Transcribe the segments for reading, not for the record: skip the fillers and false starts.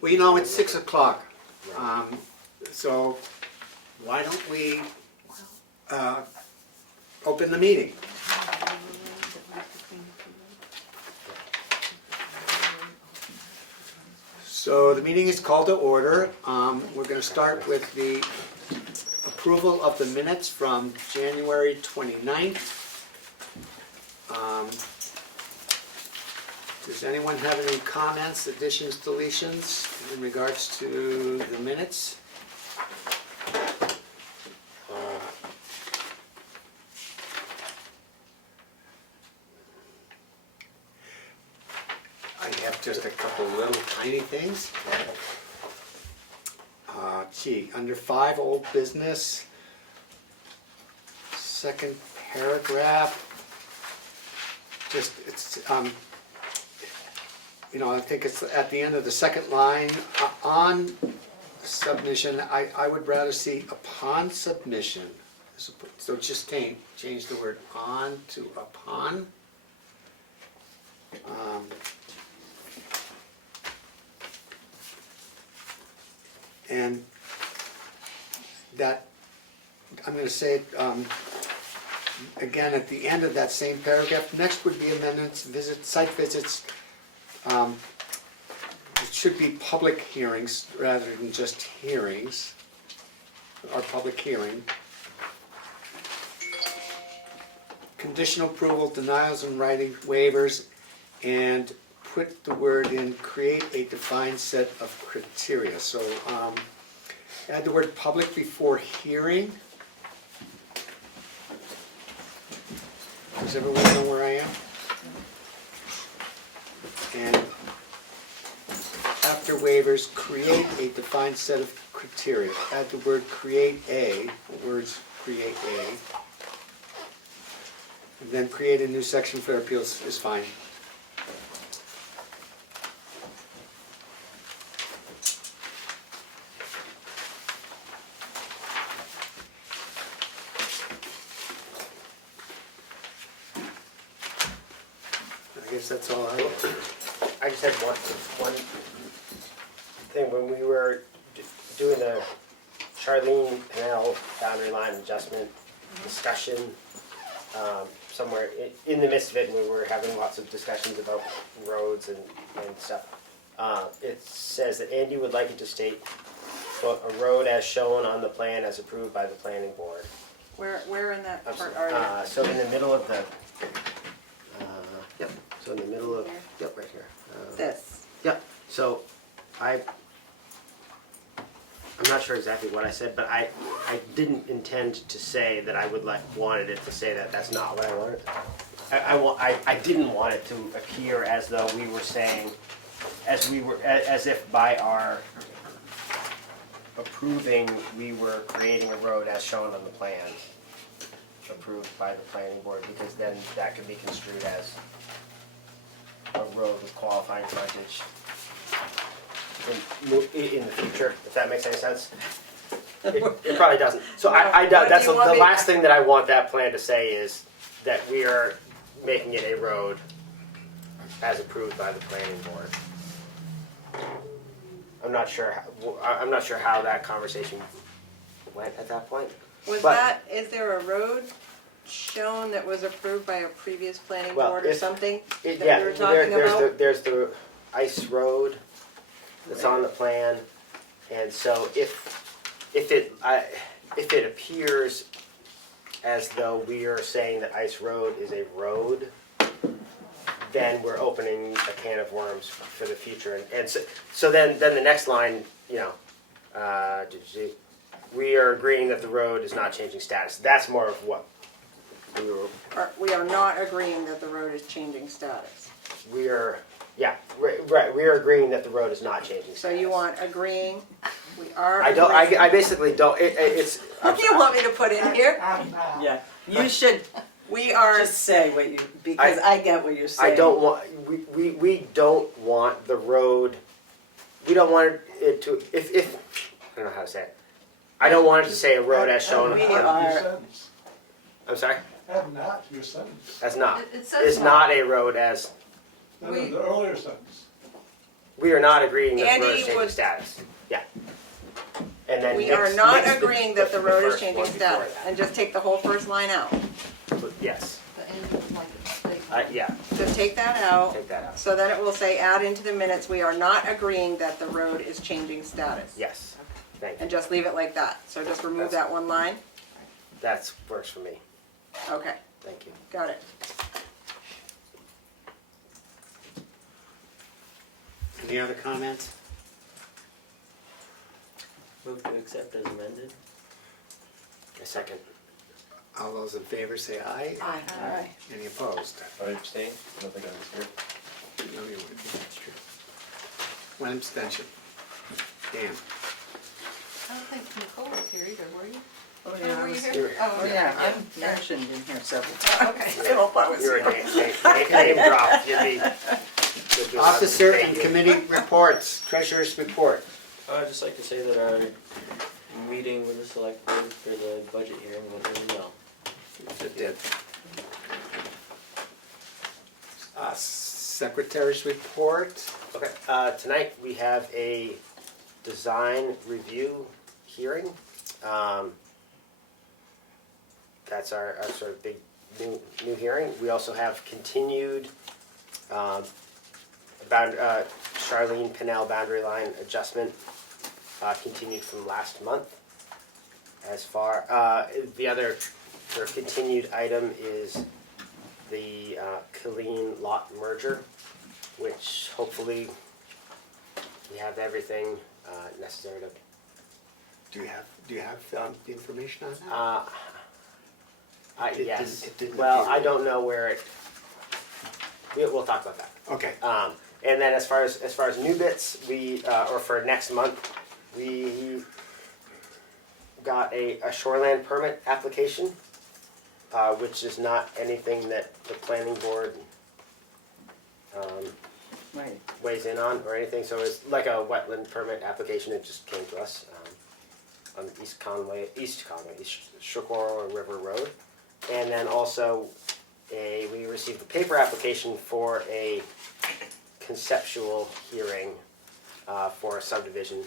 Well, you know, it's 6 o'clock, so why don't we open the meeting? So the meeting is called to order. We're going to start with the approval of the minutes from January 29th. Does anyone have any comments, additions, deletions in regards to the minutes? I have just a couple little tiny things. Under 5, old business, second paragraph, just, it's, you know, I think it's at the end of the second line, on submission, I would rather see upon submission. So just change the word on to upon. And that, I'm going to say it again at the end of that same paragraph. Next would be amendments, site visits. It should be public hearings rather than just hearings, or public hearing. Conditional approval, denials in writing, waivers, and put the word in, create a defined set of criteria. So add the word public before hearing. Does everyone know where I am? And after waivers, create a defined set of criteria. Add the word create a, the words create a. And then create a new section for appeals is fine. I guess that's all I have. I just had one thing. When we were doing the Charlene Canal boundary line adjustment discussion, somewhere in the midst of it, we were having lots of discussions about roads and stuff. It says that Andy would like it to state, quote, a road as shown on the plan as approved by the planning board. Where in that part are you? So in the middle of the, yep, so in the middle of, yep, right here. This. Yep, so I'm not sure exactly what I said, but I didn't intend to say that I wanted it to say that. That's not what I wanted. I didn't want it to appear as though we were saying, as if by our approving, we were creating a road as shown on the plan, approved by the planning board, because then that could be construed as a road with qualifying frontage in the future, if that makes any sense. It probably doesn't. So that's the last thing that I want that plan to say is that we are making it a road as approved by the planning board. I'm not sure how that conversation went at that point. Is there a road shown that was approved by a previous planning board or something that we were talking about? There's the ice road that's on the plan, and so if it appears as though we are saying that ice road is a road, then we're opening a can of worms for the future. And so then the next line, you know, we are agreeing that the road is not changing status. That's more of what we were. We are not agreeing that the road is changing status. We are, yeah, right. We are agreeing that the road is not changing status. So you want agreeing? We are. I don't. I basically don't. It's. What do you want me to put in here? Yeah, you should We are. just say what you, because I get what you're saying. I don't want. We don't want the road. We don't want it to. If I don't know how to say it. I don't want it to say a road as shown. We on, are. I'm sorry. Have not your sentence. That's not. It says It's not a road as. No, the earlier sentence. We are not agreeing that the Andy road is changing was- status. Yeah. And then We are next- not next agreeing that the road is first changing one before status, that. and just take the whole first line out. Yes, The end of like a state. yeah, Just take that out. take that out. So then it will say, add into the minutes, we are not agreeing that the road is changing status. Yes, thank you. And just leave it like that. So just remove that one line. That works for me. Okay, Thank you. got it. Any other comments? Move to accept as amended. A second. All those in favor say aye. Aye. Any opposed? I abstain, I don't think I was here. No, you wouldn't. That's true. One abstention. Dan. I don't think Nicole was here either, were you? Oh, Oh, yeah, were I you was- here? Oh, okay. yeah, I'm mentioned in here several times. Okay. I hope I was You're a here. name drop. You'd be. Officer and committee reports, treasurer's report. I'd just like to say that our meeting with the select board for the budget hearing went really well. It did. Secretary's report. Okay, tonight we have a design review hearing. That's our sort of big new hearing. We also have continued Charlene Pinnell boundary line adjustment continued from last month. As far the other sort of continued item is the Killeen lot merger, which hopefully we have everything necessary to. Do you have the information on that? It Yes. didn't Well, appear. I don't know where it. We'll talk about that. Okay. And then as far as new bits, we or for next month, we got a shoreland permit application, which is not anything that the planning board Right. weighs in on or anything. So it's like a wetland permit application. It just came to us on East Shokoro River Road, and then also we received a paper application for a conceptual hearing for a subdivision,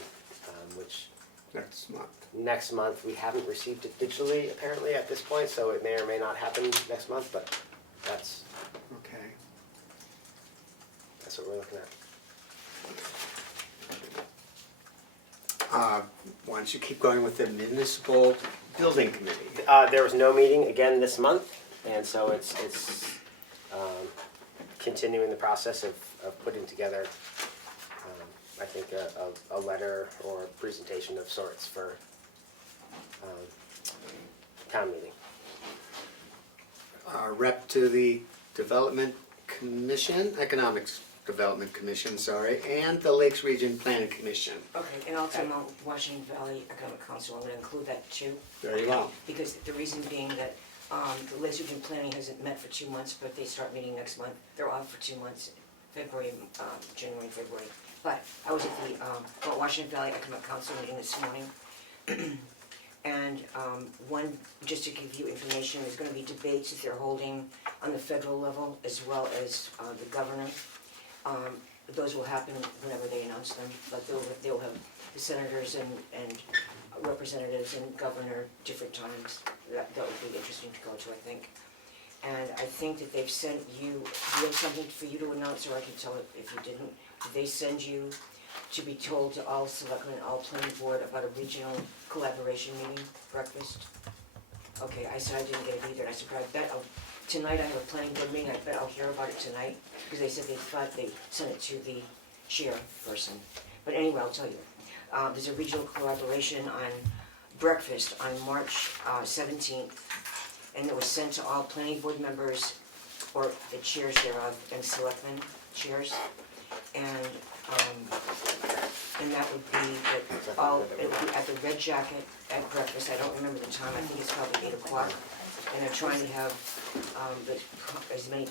which Next month. next month. We haven't received it digitally apparently at this point, so it may or may not happen next month. But that's Okay. what we're looking at. Why don't you keep going with the municipal building committee? There was no meeting again this month, and so it's continuing the process of putting together, I think, a letter or presentation of sorts for town meeting. Rep to the Development Commission, Economics Development Commission, sorry, and the Lakes Region Planning Commission. Okay, and also Mount Washington Valley Economic Council, I'm gonna include that too. Very well. Because the reason being that, the Lakes Region Planning hasn't met for 2 months, but they start meeting next month. They're off for 2 months, February, January, and February. But I was at the, Mount Washington Valley Economic Council meeting this morning. And, one, just to give you information, there's gonna be debates that they're holding on the federal level as well as, the governor. Those will happen whenever they announce them, but they'll have the senators and representatives and governor different times. That would be interesting to go to, I think. And I think that they've sent you, do you have something for you to announce, or I can tell it if you didn't? Did they send you to be told to all selectmen, all planning board about a regional collaboration meeting, breakfast? Okay, I said I didn't get it either, and I said, but I bet tonight I have a planning board meeting, I bet I'll hear about it tonight, because they said they thought they sent it to the chairperson. But anyway, I'll tell you. There's a regional collaboration on breakfast on March 17th, and it was sent to all planning board members, or the chairs thereof, and selectmen chairs. And that would be it would be at the Red Jacket at breakfast. I don't remember the time, I think it's probably 8 o'clock. And they're trying to have as many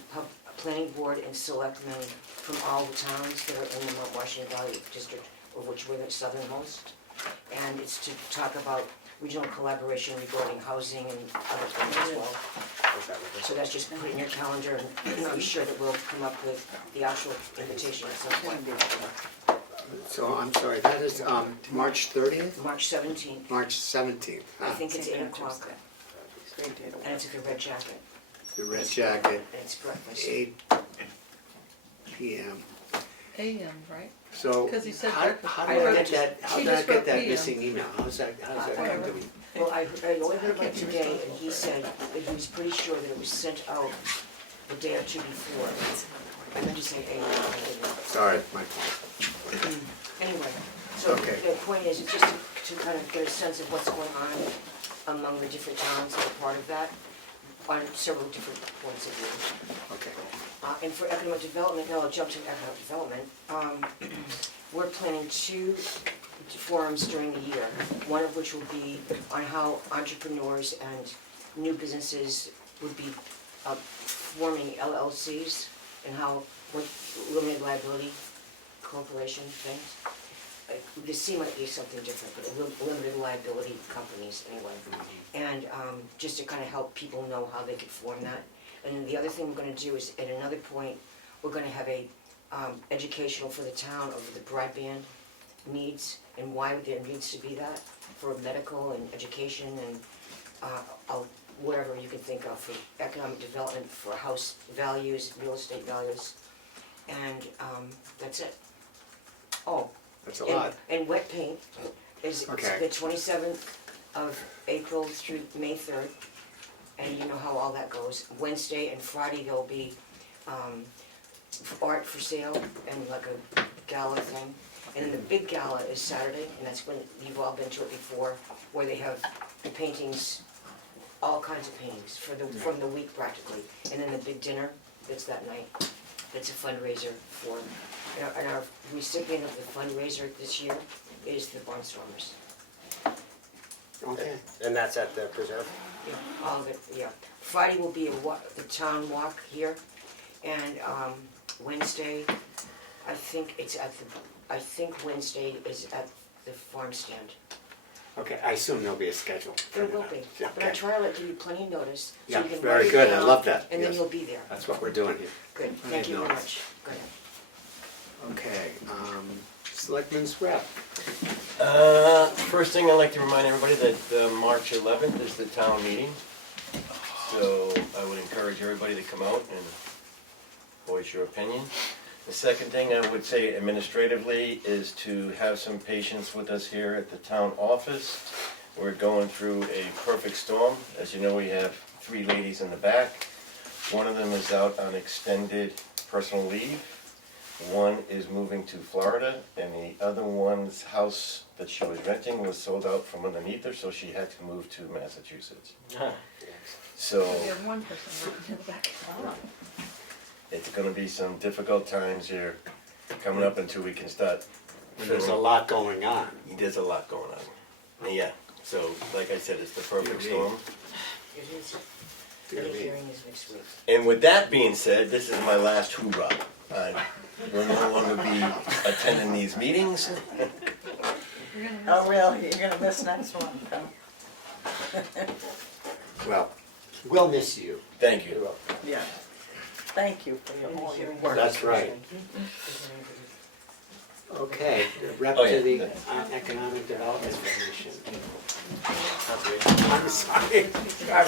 planning board and selectmen from all the towns that are in the Mount Washington Valley District, of which we're the southernmost. And it's to talk about regional collaboration regarding housing and other things as well. So that's just put it in your calendar, and I'm sure that we'll come up with the actual invitation at some point. So I'm sorry, that is March 30th, March 17th. March 17th. I think it's St. 8 Patrick's o'clock, Great day to and it's a red jacket, The red jacket, and it's breakfast. 8 p.m. AM, right? So 'Cause he said how breakfast. how I did I wrote get just- that, how she did I just get wrote that PM. missing email? How does that come to me? Well, I only heard about it today, and he said that he was pretty sure that it was sent out the day or two before. I meant to say 8. Sorry, my fault. Anyway, so Okay. the point is, it's just to kind of get a sense of what's going on among the different towns that are part of that, on several different points of view. Okay. And for economic development, now I'll jump to economic development. We're planning 2 forums during the year, one of which will be on how entrepreneurs and new businesses would be forming LLCs and how, what limited liability corporation things. The C might be something different, but limited liability companies anyway. And just to kind of help people know how they could form that. And then the other thing we're gonna do is, at another point, we're gonna have a educational for the town of the broadband needs and why there needs to be that for medical and education and whatever you can think of for economic development, for house values, real estate values. And that's it. Oh, That's a lot. and wet paint is Okay. the 27th of April through May 3rd. And you know how all that goes. Wednesday and Friday there'll be art for sale and like a gala thing. And then the big gala is Saturday, and that's when you've all been to it before, where they have the paintings, all kinds of paintings from the week practically. And then the big dinner, that's that night. That's a fundraiser for, and our recipient of the fundraiser this year is the Barnstormers. Okay. And that's at the preserve? Yeah, all of it, yeah. Friday will be the town walk here, and Wednesday, I think Wednesday is at the farm stand. Okay, I assume there'll be a schedule. There will be, but I Okay. try to give you plenty of notice, so Yeah, you can very write it good. I down, love that. and then Yes. you'll be there. That's what we're doing here. Good, Plenty thank of you very notice. much. Go ahead. Okay, Selectmen's rep. First thing I'd like to remind everybody that March 11th is the town meeting. So I would encourage everybody to come out and voice your opinion. The second thing I would say administratively is to have some patience with us here at the town office. We're going through a perfect storm. As you know, we have 3 ladies in the back. One of them is out on extended personal leave. One is moving to Florida, and the other one's house that she was renting was sold out from underneath her, so she had to move to Massachusetts. So We have one person in the back. it's gonna be some difficult times here coming up until we can start. There's a lot going on. There's a lot going on. Yeah, so like I said, it's the perfect storm. It is, Dear the me. hearing is next week. And with that being said, this is my last hoorah. I will no longer be attending these meetings. You're gonna miss Oh, well, you're gonna miss next one, huh? Well, we'll miss you. Thank you. Yeah. Thank you for all your work. That's right. Okay, rep Oh, yeah. to the Economic Development Commission. I'm sorry. I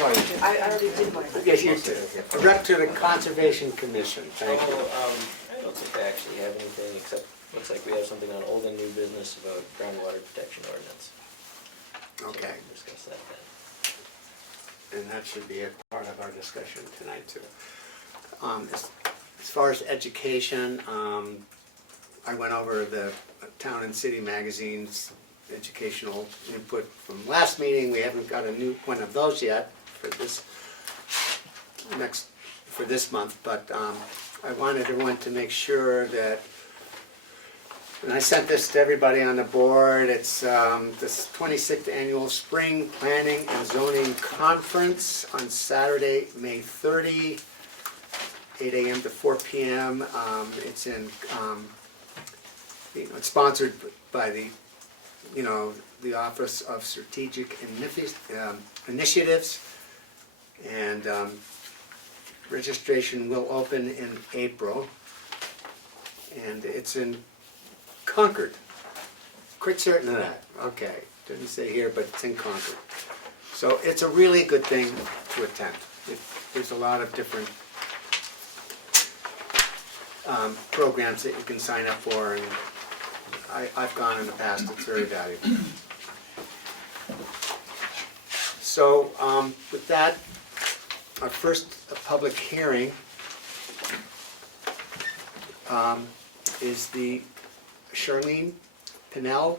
already did mine. Yes, you did. Rep to the Conservation Commission, thank you. I don't think I actually have anything except, looks like we have something on old and new business about groundwater protection ordinance. So we Okay, can discuss that then. and that should be a part of our discussion tonight too. As far as education, I went over the Town and City Magazine's educational input from last meeting. We haven't got a new one of those yet for this month, but I wanted everyone to make sure that, and I sent this to everybody on the board, it's this 26th Annual Spring Planning and Zoning Conference on Saturday, May 30, 8 a.m. to 4 p.m. It's in, it's sponsored by the Office of Strategic Initiatives, and registration will open in April, and it's in Concord. Quite certain of that. Okay, didn't say here, but it's in Concord. So it's a really good thing to attend. There's a lot of different programs that you can sign up for, and I've gone in the past. It's very valuable. So with that, our first public hearing is the Charlene Pinnell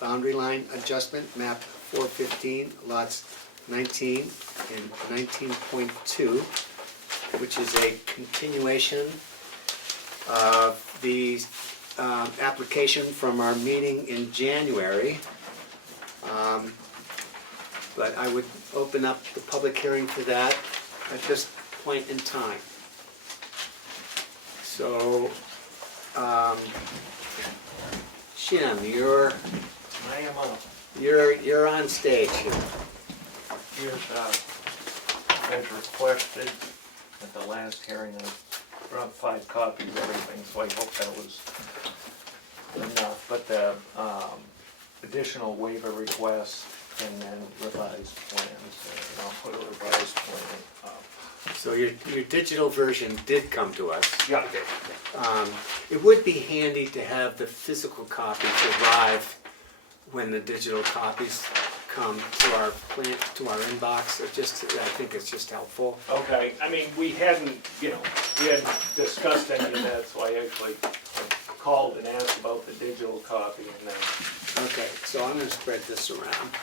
boundary line adjustment, map 415, lots 19 and 19.2, which is a continuation of the application from our meeting in January. But I would open up the public hearing for that at this point in time. So, Jim, I am up. you're on stage here. Here's, as requested at the last hearing, I brought 5 copies of everything, so I hope that was enough. But the additional waiver requests and then revised plans, and I'll put a revised plan up. So your digital version did come to us. Yeah. It would be handy to have the physical copies arrive when the digital copies come to our plant, to our inbox. I think it's just helpful. Okay, I mean, we hadn't discussed any of that, so I actually called and asked about the digital copy and then. Okay, so I'm gonna spread this around.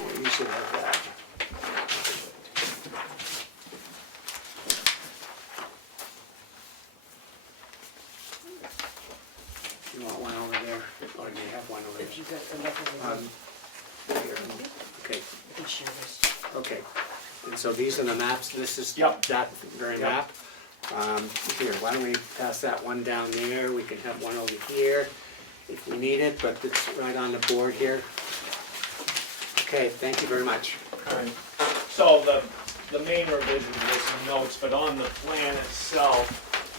Well, you should have that. You want one over there, or do you have one over there? If you got enough of them, Here. Okay, you can share this. okay. And so these are the maps, this is Yep. that very Yep. map. Here, why don't we pass that one down there, we can have one over here if we need it, but it's right on the board here. Okay, thank you very much. Alright. So the main revision was some notes, but on the plan itself,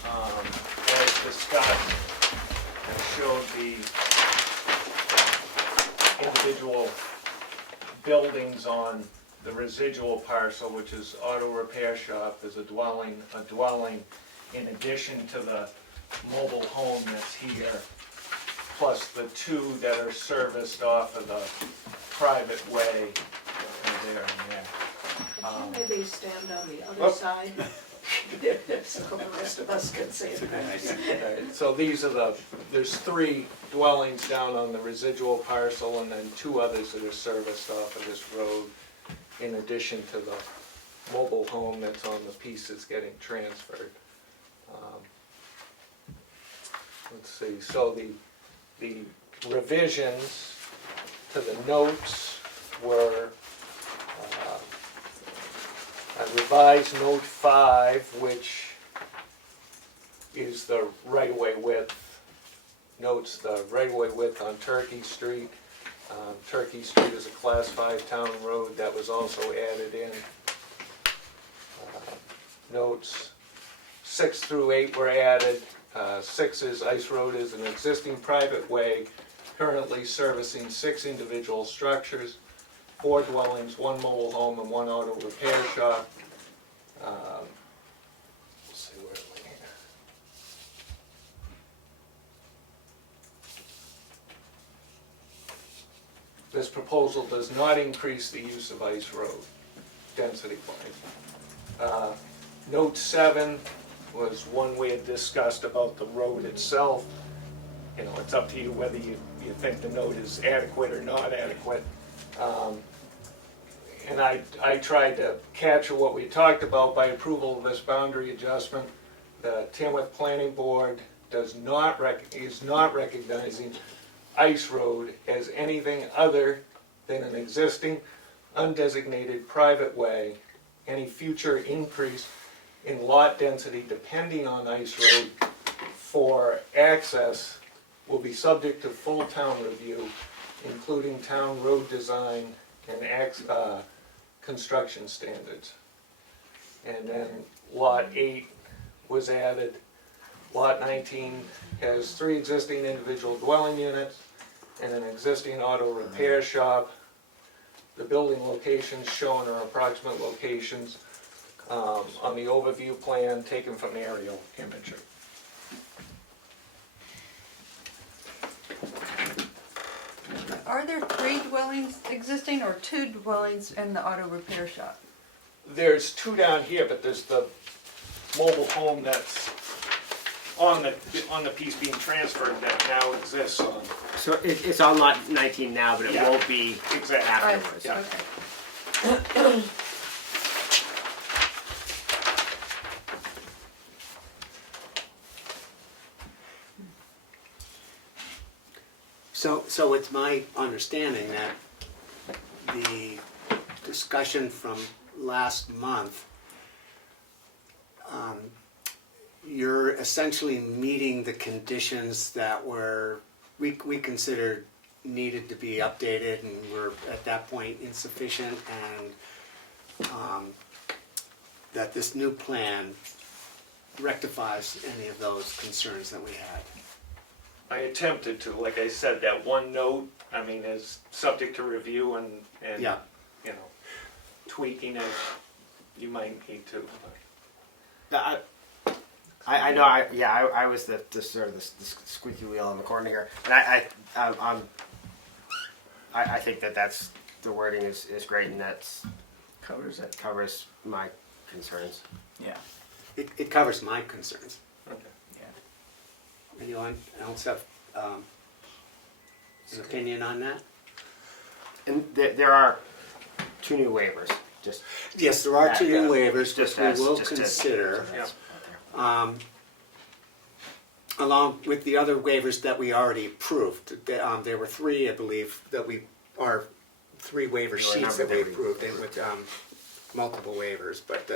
as discussed, I showed the individual buildings on the residual parcel, which is auto repair shop. There's a dwelling in addition to the mobile home that's here, plus the 2 that are serviced off of the private way there and there. Could you maybe stand on the other Whoop. side? So the rest of us can see it. Alright, so these are there's 3 dwellings down on the residual parcel and then 2 others that are serviced off of this road, in addition to the mobile home that's on the piece that's getting transferred. Let's see, so the revisions to the notes were I revised note 5, which is the right-of-way width. Notes the right-of-way width on Turkey Street. Turkey Street is a Class 5 town road that was also added in. Notes 6 through 8 were added. 6 is Ice Road is an existing private way currently servicing 6 individual structures, 4 dwellings, 1 mobile home, and 1 auto repair shop. Let's see, where are we here? This proposal does not increase the use of Ice Road, density-wise. Note 7 was one we had discussed about the road itself. You know, it's up to you whether you think the note is adequate or not adequate. And I tried to capture what we talked about by approval of this boundary adjustment. The Tamworth Planning Board is not recognizing Ice Road as anything other than an existing undesignated private way. Any future increase in lot density depending on Ice Road for access will be subject to full town review, including town road design and construction standards. And then lot 8 was added. Lot 19 has 3 existing individual dwelling units and an existing auto repair shop. The building locations shown are approximate locations on the overview plan taken from the aerial imagery. Are there 3 dwellings existing or 2 dwellings in the auto repair shop? There's 2 down here, but there's the mobile home that's on the piece being transferred that now exists on. So it's on lot 19 now, but it Yeah. won't be Exactly. afterwards. Yeah. Okay. So it's my understanding that the discussion from last month, you're essentially meeting the conditions that we considered needed to be updated and were at that point insufficient, and that this new plan rectifies any of those concerns that we had. I attempted to, like I said, that one note, I mean, is subject to review and Yeah. you know, tweaking as you might need to. I know. I was the sort of the squeaky wheel in the corner here, and I think that's the wording is great, and covers my concerns. Yeah. It covers my concerns. Okay. Anyone else have an opinion on that? And there are 2 new waivers. Just Yes, there are 2 new waivers, which just we as- will just as- consider, Yeah. along with the other waivers that we already approved. There were 3, I believe, that are 3 waiver There were a sheets number that we that we approved, and with multiple waivers, but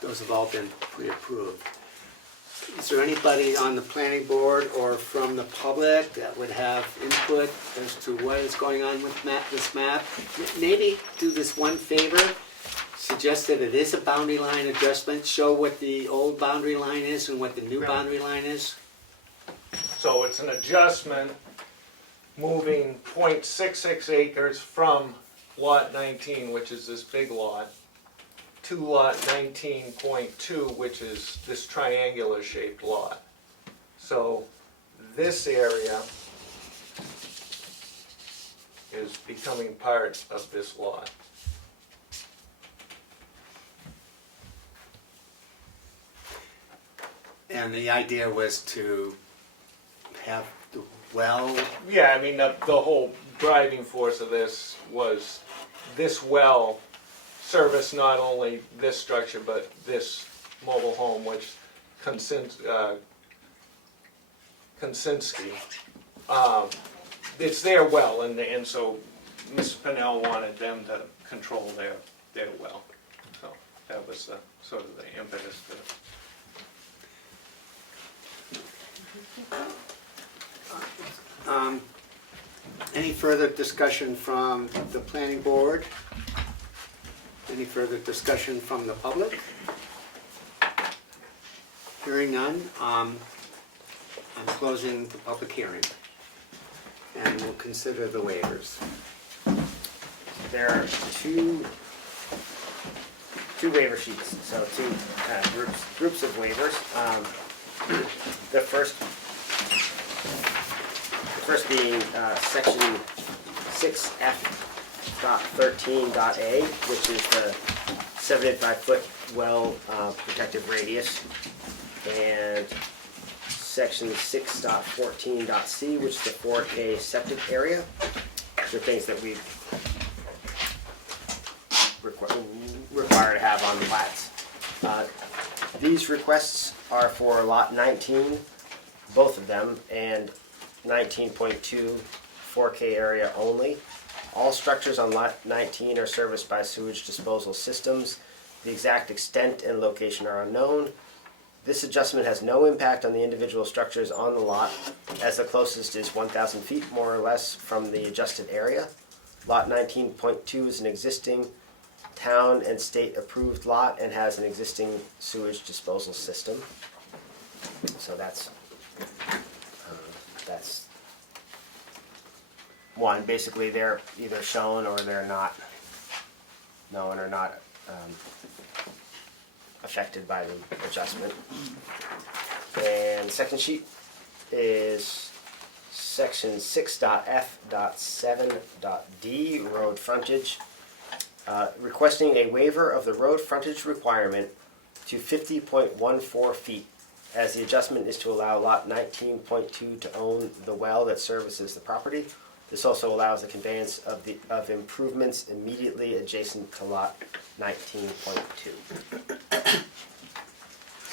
those have all been pre-approved. Is there anybody on the planning board or from the public that would have input as to what is going on with this map? Maybe do this one favor, suggest that it is a boundary line adjustment, show what the old boundary line is and what the new Yeah. boundary line is. So it's an adjustment moving 0.66 acres from lot 19, which is this big lot, to lot 19.2, which is this triangular shaped lot. So this area is becoming part of this lot. And the idea was to have the well, Yeah, I mean, the whole driving force of this was this well service not only this structure, but this mobile home, which Konsinski, it's their well, and so Ms. Pennell wanted them to control their well. So that was sort of the impetus to it. Any further discussion from the planning board? Any further discussion from the public? Hearing none, I'm closing the public hearing. And we'll consider the waivers. There are two waiver sheets, so 2 groups of waivers. The first being section 6F.13.A, which is the 75-foot well protective radius, and section 6.14.C, which is the 4K septic area. These are things that we require to have on the plats. These requests are for lot 19, both of them, and 19.2 4K area only. All structures on lot 19 are serviced by sewage disposal systems. The exact extent and location are unknown. This adjustment has no impact on the individual structures on the lot, as the closest is 1,000 feet more or less from the adjusted area. Lot 19.2 is an existing town and state approved lot and has an existing sewage disposal system. So that's one. Basically, they're either shown or they're not known or not affected by the adjustment. And the second sheet is section 6.f.7.d, road frontage, requesting a waiver of the road frontage requirement to 50.14 feet, as the adjustment is to allow lot 19.2 to own the well that services the property. This also allows the conveyance of improvements immediately adjacent to lot 19.2.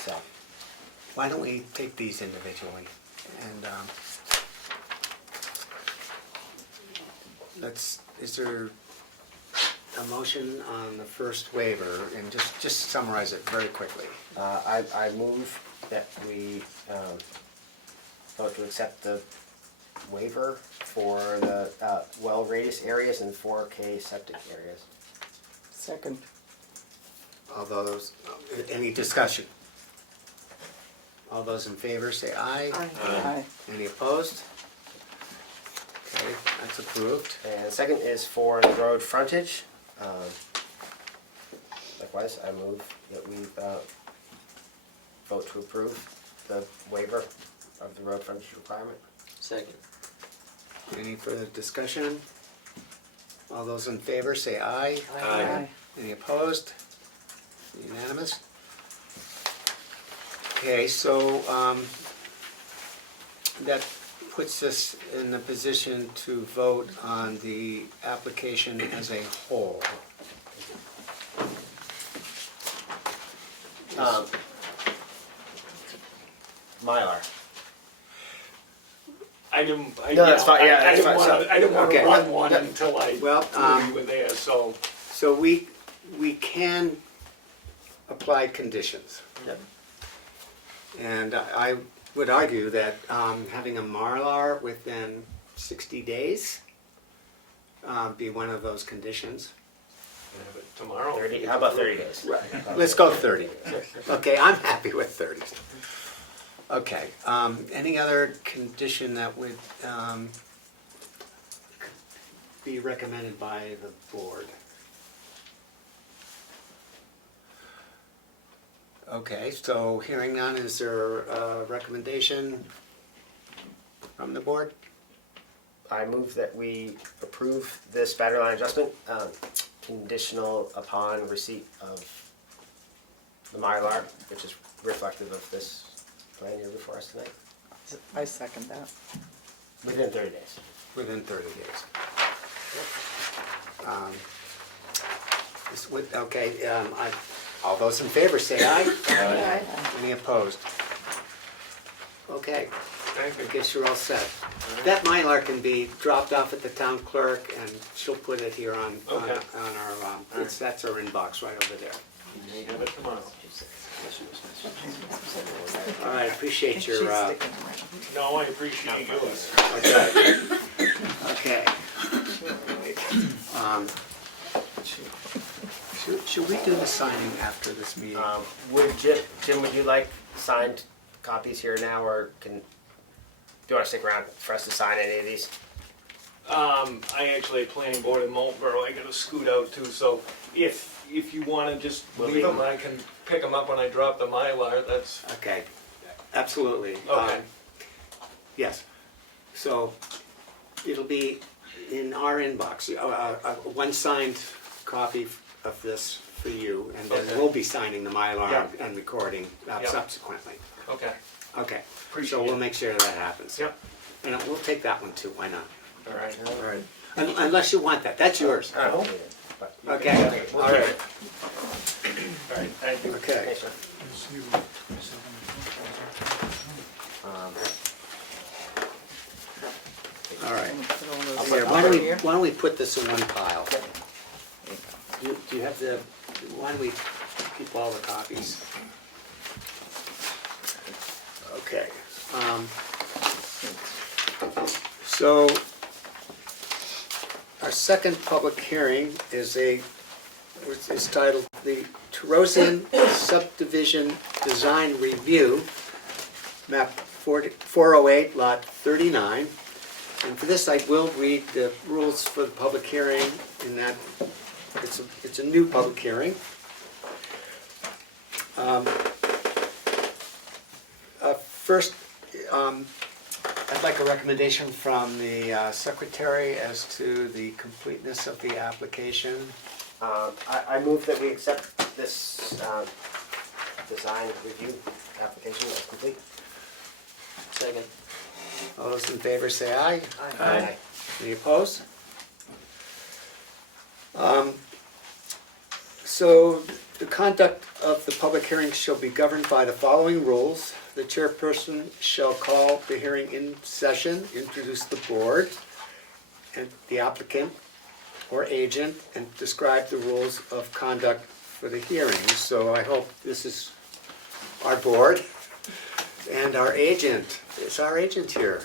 So, Why don't we take these individually? And is there a motion on the first waiver? And just summarize it very quickly. I move that we vote to accept the waiver for the well radius areas and 4K septic areas. Second. All those, any discussion? All those in favor say aye. Aye. Any opposed? Okay, that's approved. And the second is for the road frontage. Likewise, I move that we vote to approve the waiver of the road frontage requirement. Second. Any further discussion? All those in favor say aye. Aye. Any opposed? Unanimous? Okay, so that puts us in the position to vote on the application as a whole. Mylar. I didn't, No, that's fine, yeah, that's fine. So- I didn't okay. wanna run one until Well, we were there, so. So we can apply conditions. Yep. And I would argue that having a Mylar within 60 days be one of those conditions. Have it tomorrow. 30, how about 30 days? Let's go 30. Okay, I'm happy with 30. Okay, any other condition that would be recommended by the board? Okay, so hearing none, is there a recommendation from the board? I move that we approve this boundary line adjustment, conditional upon receipt of the Mylar, which is reflective of this plan here before us tonight, I second that. within 30 days. Within 30 days. Okay, all those in favor say aye. Aye. Any opposed? Okay, Thank I you. guess you're all set. That Mylar can be dropped off at the town clerk and she'll put it here on Okay. our, that's our inbox right over there. You have it tomorrow. All right, appreciate She's your, sticking around. No, I appreciate yours. okay. Should we do the signing after this meeting? Jim, would you like signed copies here now, or do you want to stick around for us to sign any of these? I actually planning board in Marlboro, I gotta scoot out too, so if you wanna just We'll leave leave them, I can pick them up when I drop the Mylar, that's, Okay, absolutely. Okay. Yes, so it'll be in our inbox, one signed copy of this for you, and then Okay. we'll be signing the Mylar Yeah. and recording Yeah. subsequently. okay, Okay, Appreciate so we'll it. make sure that happens. Yep. And we'll take that one too, why not? all right. All right. Unless you want that, that's yours. I don't need it, but you Okay, can have it. all right, All right, thank you. okay. Thanks, sir. All right. Put all those Here, over here. why don't we put this in one pile? Do you have the, why don't we keep all the copies? Okay. So, our second public hearing is titled the Terosian Subdivision Design Review. map 408, lot 39. And for this, I will read the rules for the public hearing in that it's a new public hearing. First, I'd like a recommendation from the secretary as to the completeness of the application. I move that we accept this design review application as complete. Second. All those in favor say aye. Aye. Any opposed? So the conduct of the public hearing shall be governed by the following rules. The chairperson shall call the hearing in session, introduce the board and the applicant or agent, and describe the rules of conduct for the hearing. So I hope this is our board and our agent. Is our agent here?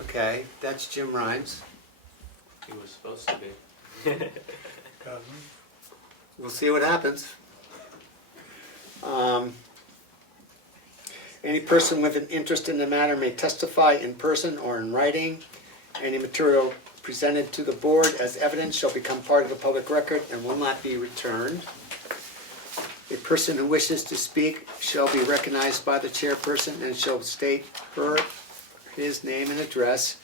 Okay, that's Jim Rhines. He was supposed to be. We'll see what happens. Any person with an interest in the matter may testify in person or in writing. Any material presented to the board as evidence shall become part of the public record and will not be returned. A person who wishes to speak shall be recognized by the chairperson and shall state his name and address.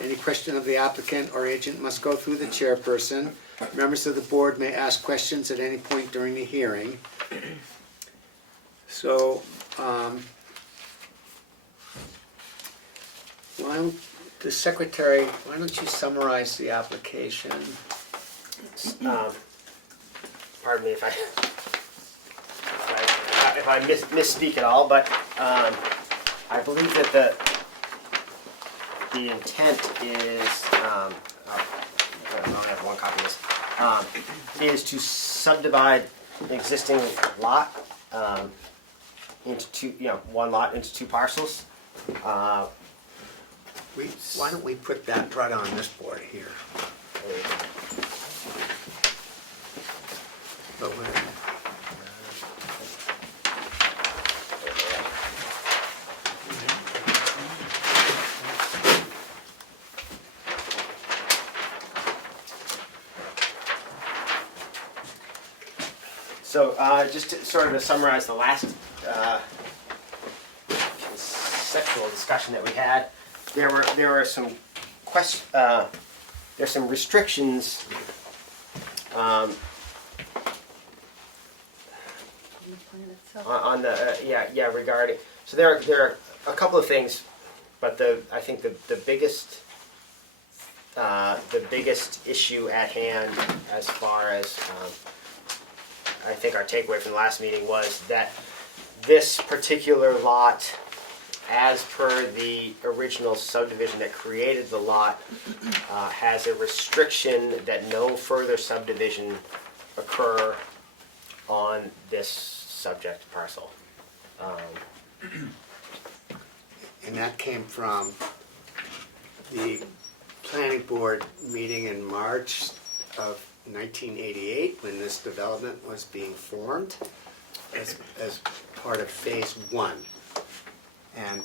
Any question of the applicant or agent must go through the chairperson. Members of the board may ask questions at any point during the hearing. So, the secretary, why don't you summarize the application? Pardon me if I misspeak at all, but I believe that the intent is, I only have one copy of this, is to subdivide an existing lot into two, one lot into two parcels. Why don't we put that right on this board here? But So just to, sort of to summarize the last conceptual discussion that we had, there were some there's some restrictions on the regarding. So there are a couple of things, but I think the biggest issue at hand, as far as I think our takeaway from the last meeting, was that this particular lot, as per the original subdivision that created the lot, has a restriction that no further subdivision occur on this subject parcel. And that came from the planning board meeting in March of 1988, when this development was being formed as part of phase one. And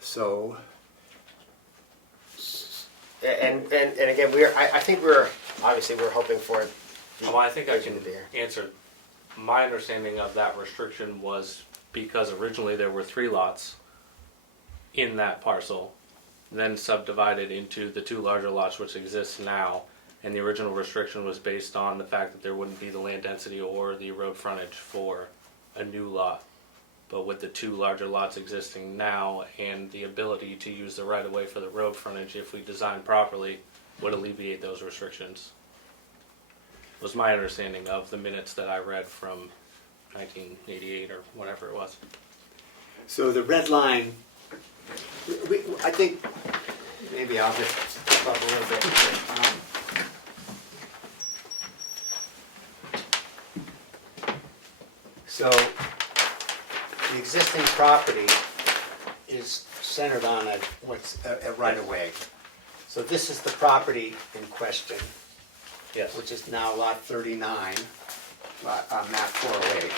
so, and again, I think we're hoping for. Well, I think I can answer. My understanding of that restriction was because originally there were 3 lots in that parcel, then subdivided into the 2 larger lots which exist now, and the original restriction was based on the fact that there wouldn't be the land density or the road frontage for a new lot. But with the 2 larger lots existing now and the ability to use the right of way for the road frontage, if we design properly, would alleviate those restrictions. Was my understanding of the minutes that I read from 1988 or whatever it was. so the red line, I think, maybe I'll just step up a little bit. So the existing property is centered on a right of way. So this is the property in question, Yes. which is now lot 39, map 408.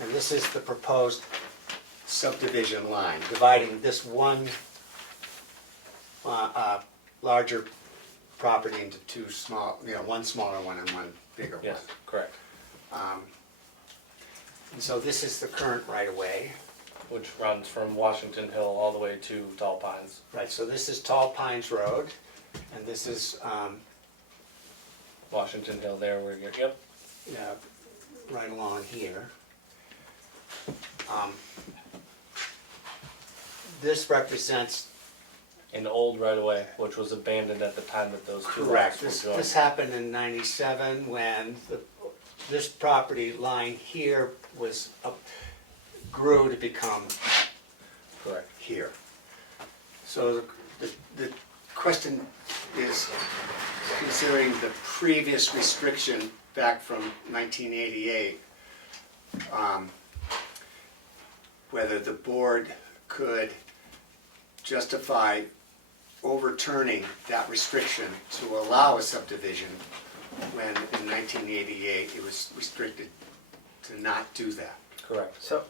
And this is the proposed subdivision line, dividing this one larger property into two small, one smaller one and one bigger one. Yes, correct. And so this is the current right-of-way. Which runs from Washington Hill all the way to Tall Pines. Right, so this is Tall Pines Road, and this is, Washington Hill there where you're, yep. right along here. This represents. An old right of way, which was abandoned at the time that those two Correct. lots were This joined. happened in '97 when this property line here grew to become Correct. here. So the question is, considering the previous restriction back from 1988, whether the board could justify overturning that restriction to allow a subdivision when in 1988 it was restricted to not do that. Correct. So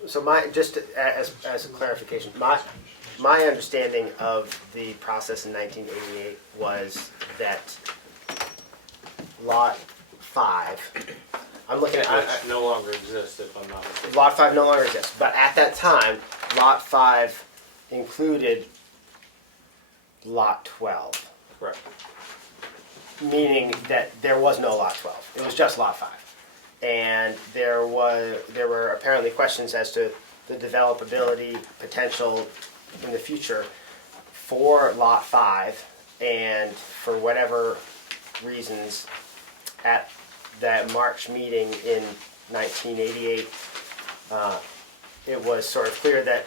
just as a clarification, my understanding of the process in 1988 was that Lot 5, I'm looking at, Which no longer exists, if I'm not mistaken. Lot 5 no longer exists, but at that time, Lot 5 included Lot 12, Correct. meaning that there was no Lot 12. It was just Lot 5. And there were apparently questions as to the developability potential in the future for Lot 5, and for whatever reasons, at that March meeting in 1988, it was sort of clear that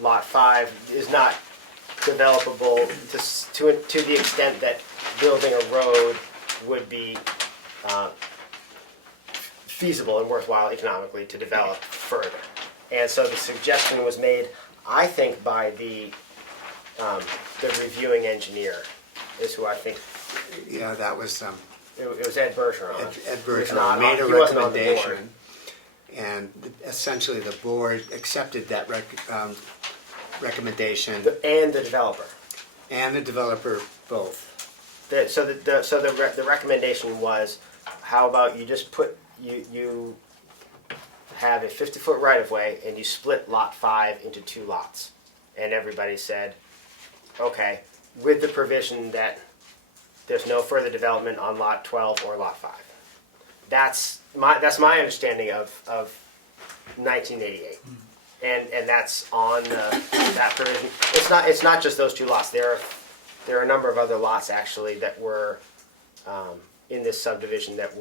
Lot 5 is not developable to the extent that building a road would be feasible and worthwhile economically to develop further. And so the suggestion was made, I think, by the reviewing engineer, is who I think, Yeah, that was, it was Ed Bergeron. Ed He was Bergeron not made a on- he wasn't on the board. recommendation, and essentially the board accepted that recommendation, And the developer. and the developer both. So the recommendation was, how about you just you have a 50-foot right-of-way and you split Lot 5 into 2 lots. And everybody said, okay, with the provision that there's no further development on Lot 12 or Lot 5. That's my understanding of 1988. And that's on that provision. It's not just those 2 lots. There are a number of other lots actually that were in this subdivision that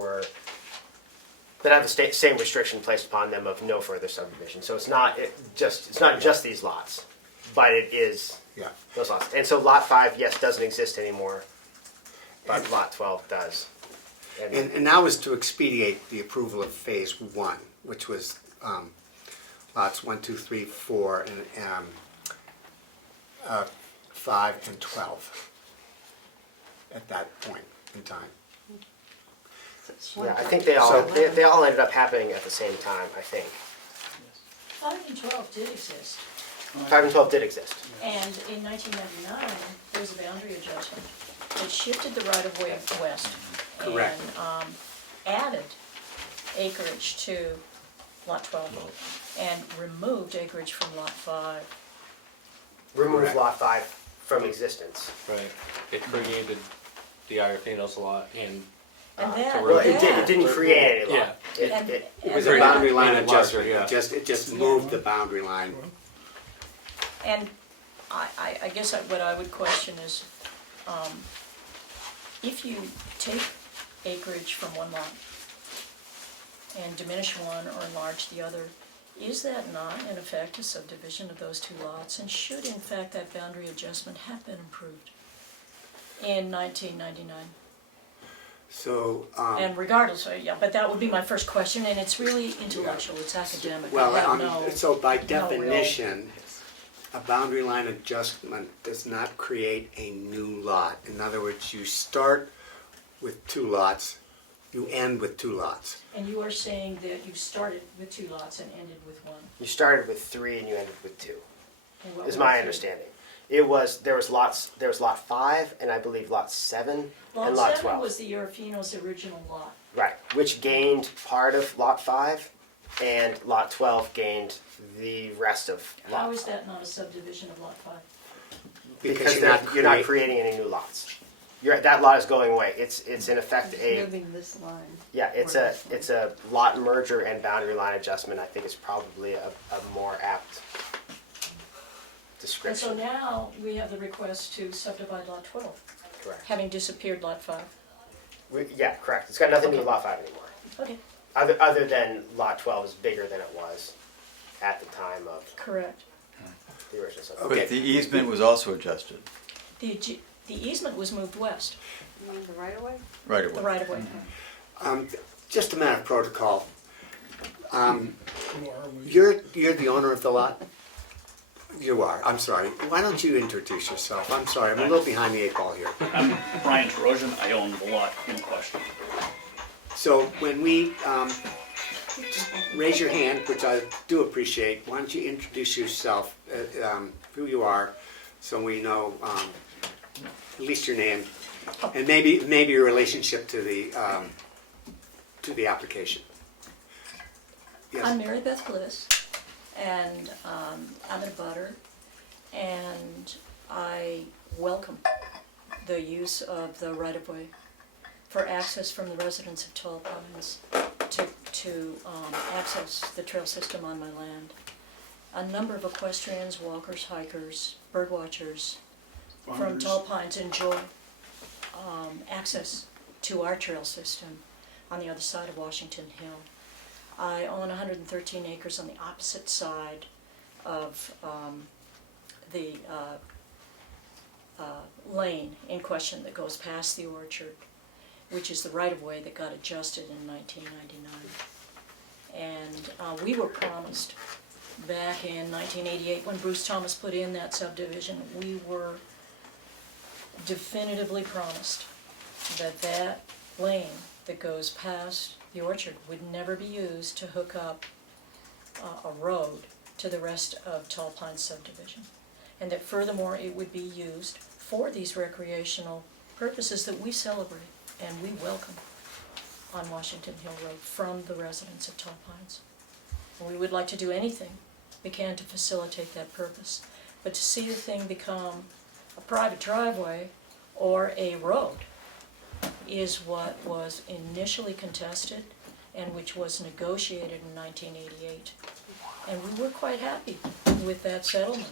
have the same restriction placed upon them of no further subdivision. So it's not just these lots, but it is Yeah. those lots. And so Lot 5, yes, doesn't exist anymore, but Lot 12 does. And that was to expedite the approval of phase 1, which was lots 1, 2, 3, 4, and 5 and 12 at that point in time. Yeah, I think they all ended up happening at the same time, I think. 5 and 12 did exist, 5 and 12 did exist. and in 1999, there was a boundary adjustment. It shifted the right-of-way west. Correct. And added acreage to Lot 12 and removed acreage from Lot 5. Remove Correct. Lot 5 from existence. Right. It created the Iarthanos lot and And then, so Well, we're- it didn't create any Yeah. lot. It- And- it- It was and a that- boundary line Made it larger, adjustment. yeah. It just moved the boundary line. And I guess what I would question is, if you take acreage from one lot and diminish one or enlarge the other, is that not in effect a subdivision of those 2 lots? And should in fact that boundary adjustment have been approved in 1999? So, And regardless, yeah, but that would be my first question, and it's really intellectual, it's academic. I well, have no- so by no real- definition, a boundary line adjustment does not create a new lot. In other words, you start with 2 lots You end with 2 lots. And you are saying that you started with 2 lots and ended with 1? You started with 3 and you ended with 2, And what is were my the understanding. There was lot 5 and I believe lot 7 and lot 7 12. was the Orfino's original lot. Right, which gained part of lot 5 and lot 12 gained the rest of lot How is 5. that not a subdivision of lot 5? Because you're not you're not create- creating any new lots. That lot is going away. It's in effect Just a, moving this line. yeah, or it's a lot merger and boundary line adjustment. I think is probably a more apt And so description. now we have the request to subdivide lot 12, Correct. having disappeared lot 5. Yeah, correct. It's got nothing to do with lot 5 anymore. Okay, Other than lot 12 is bigger than it was at the time of correct. the original subdivision. Okay. But the easement was also adjusted, The easement was moved west, You mean the right of way? right the away. right of way. Just a matter of protocol. You're the owner of the lot? You are, I'm sorry. Why don't you introduce yourself? I'm sorry, I'm a little behind the 8 ball here. I'm Brian Trojan, I own the lot in question. So when we, just raise your hand, which I do appreciate, why don't you introduce yourself, who you are, so we know at least your name, and maybe your relationship to the application. Yes. I'm Mary Beth Bliss, and I'm a butter, and I welcome the use of the right-of-way for access from the residents of Tall Pines to access the trail system on my land. A number of equestrians, walkers, hikers, bird watchers from Tall Pines enjoy access to our trail system on the other side of Washington Hill. I own 113 acres on the opposite side of the lane in question that goes past the orchard, which is the right-of-way that got adjusted in 1999. And we were promised back in 1988, when Bruce Thomas put in that subdivision, we were definitively promised that that lane that goes past the orchard would never be used to hook up a road to the rest of Tall Pines subdivision. And that furthermore, it would be used for these recreational purposes that we celebrate and we welcome on Washington Hill Road from the residents of Tall Pines. And we would like to do anything we can to facilitate that purpose. But to see the thing become a private driveway or a road is what was initially contested and which was negotiated in 1988. And we were quite happy with that settlement.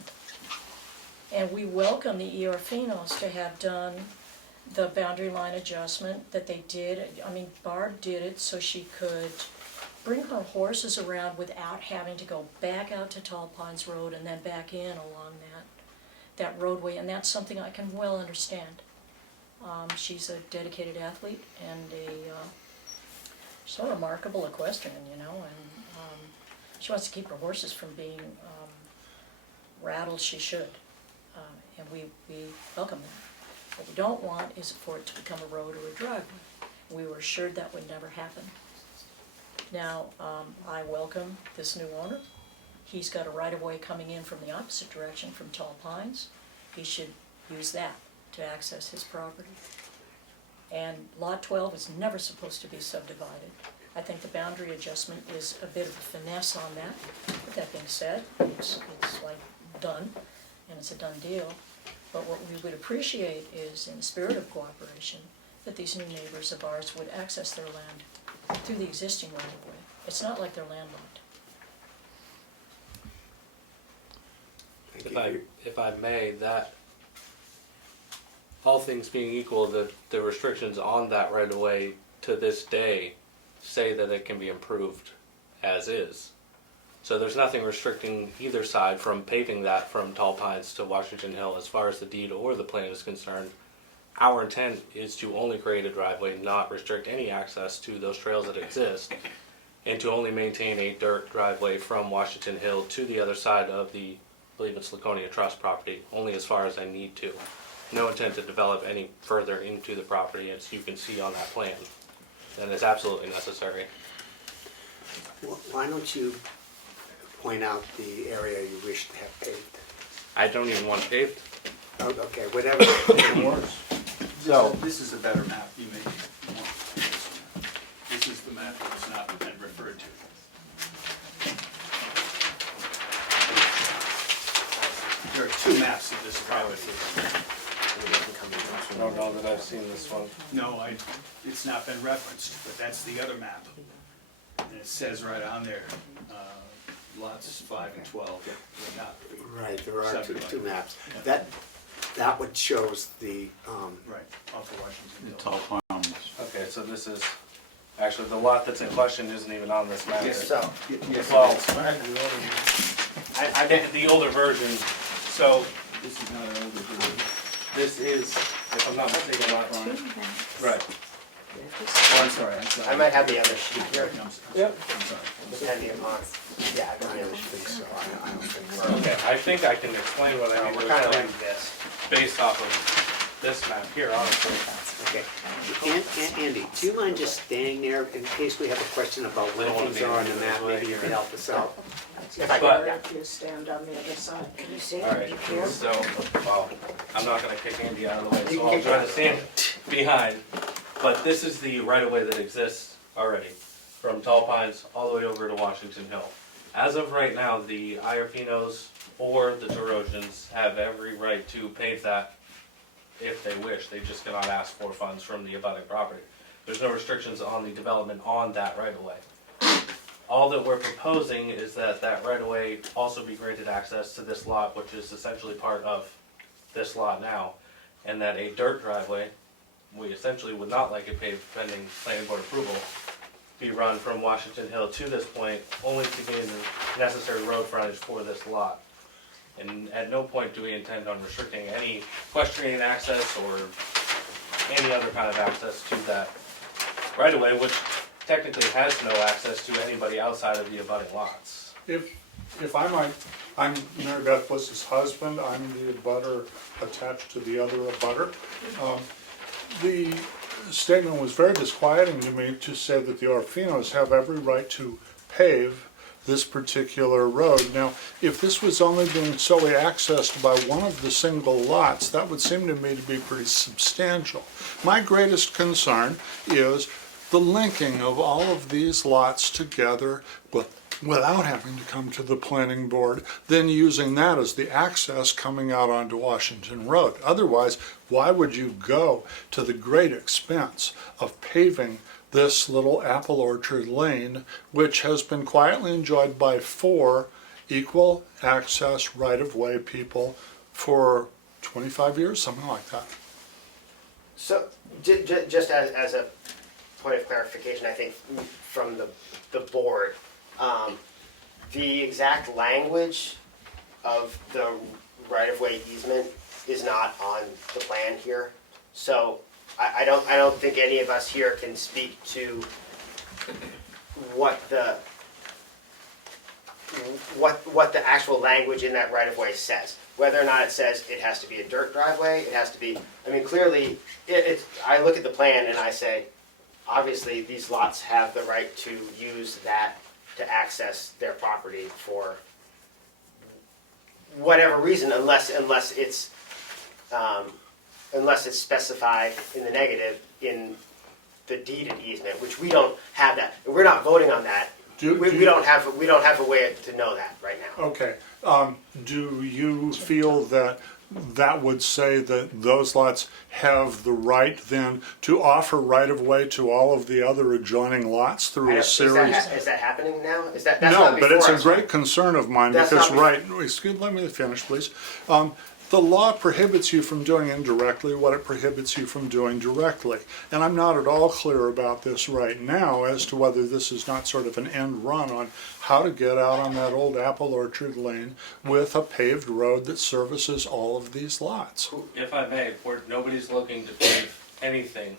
And we welcome the Orfinos to have done the boundary line adjustment that they did. I mean, Barb did it so she could bring her horses around without having to go back out to Tall Pines Road and then back in along that roadway, and that's something I can well understand. She's a dedicated athlete and she's a remarkable equestrian, you know, and she wants to keep her horses from being rattled. She should, and we welcome that. What we don't want is for it to become a road or a driveway. We were assured that would never happen. Now, I welcome this new owner. He's got a right-of-way coming in from the opposite direction from Tall Pines. He should use that to access his property. And Lot 12 is never supposed to be subdivided. I think the boundary adjustment is a bit of a finesse on that. With that being said, it's like done, and it's a done deal. But what we would appreciate is, in the spirit of cooperation, that these new neighbors of ours would access their land through the existing right-of-way. It's not like they're landlocked. If I may, that, all things being equal, the restrictions on that right of way to this day say that it can be improved as is. So there's nothing restricting either side from paving that from Tall Pines to Washington Hill as far as the deed or the plan is concerned. Our intent is to only create a driveway, not restrict any access to those trails that exist, and to only maintain a dirt driveway from Washington Hill to the other side of the, I believe it's Laconia Trust property, only as far as I need to. No intent to develop any further into the property, as you can see on that plan. then it's absolutely necessary. Why don't you point out the area you wish to have paved? I don't even want paved. Oh, okay, whatever. So, this is a better map, you may want this one. This is the map that's not been referred to. There are two maps of this property. I don't know that I've seen this one. No, it's not been referenced, but that's the other map. And it says right on there, lots 5 and 12 were not Right, there are two subdivided. maps. Yeah. That one shows the, Right, off of Washington Hill. Tall palms. Okay, so this is, actually, the lot that's in question isn't even on this map. Yes. So, Yes, Well, it is. I did the older version, so This is not an older version. this is, if I'm not mistaken, lot one. Right. Oh, I'm sorry. I might have the other sheet here, Yep. I'm sorry. depending upon, yeah, I don't I know. don't think so, I don't think so. Okay, I think I can explain what I mean. We're kind of like this. Based off of this map here, honestly. Okay. Andy, do you mind just staying there in case we have a question about where I don't wanna things be are on the in map? the way Maybe you here. can help us out. If I But- could, yeah. If you stand on the other side, can you see? All right, You care? so, well, I'm not gonna kick Andy out of the way, You so can I'll kick try me to stand behind. But this is the right of way that exists already, from Tall Pines all the way over to Washington Hill. As of right now, the Iarfinos or the Terosians have every right to pave that if they wish. They just cannot ask for funds from the abutting property. There's no restrictions on the development on that right of way. All that we're proposing is that that right of way also be granted access to this lot, which is essentially part of this lot now, and that a dirt driveway, we essentially would not like it paved pending planning board approval, be run from Washington Hill to this point, only to gain the necessary road frontage for this lot. And at no point do we intend on restricting any equestrian access or any other kind of access to that right of way, which technically has no access to anybody outside of the abutting lots. If I might, I'm Mary Beth Bliss's husband, I'm the abutter attached to the other abutter. The statement was very disquieting to me to say that the Orfinos have every right to pave this particular road. Now, if this was only being solely accessed by one of the single lots, that would seem to me to be pretty substantial. My greatest concern is the linking of all of these lots together without having to come to the planning board, then using that as the access coming out onto Washington Road. Otherwise, why would you go to the great expense of paving this little apple orchard lane, which has been quietly enjoyed by 4 equal access right-of-way people for 25 years, something like that? So, just as a point of clarification, I think from the board, the exact language of the right-of-way easement is not on the plan here. So I don't think any of us here can speak to what the actual language in that right-of-way says. Whether or not it says it has to be a dirt driveway, it has to be, I mean, clearly, I look at the plan and I say, obviously, these lots have the right to use that to access their property for whatever reason, unless it's specified in the negative in the deeded easement, which we don't have that. We're not voting on that. We don't have a way to know that right now. Okay, do you feel that that would say that those lots have the right then to offer right-of-way to all of the other adjoining lots through a series? Is that happening now? That's No, not but it's before a us, great right? concern of mine That's because, not let me finish, please. The law prohibits you from doing indirectly what it prohibits you from doing directly. And I'm not at all clear about this right now as to whether this is not sort of an end run on how to get out on that old apple orchard lane with a paved road that services all of these lots. If I may, nobody's looking to pave anything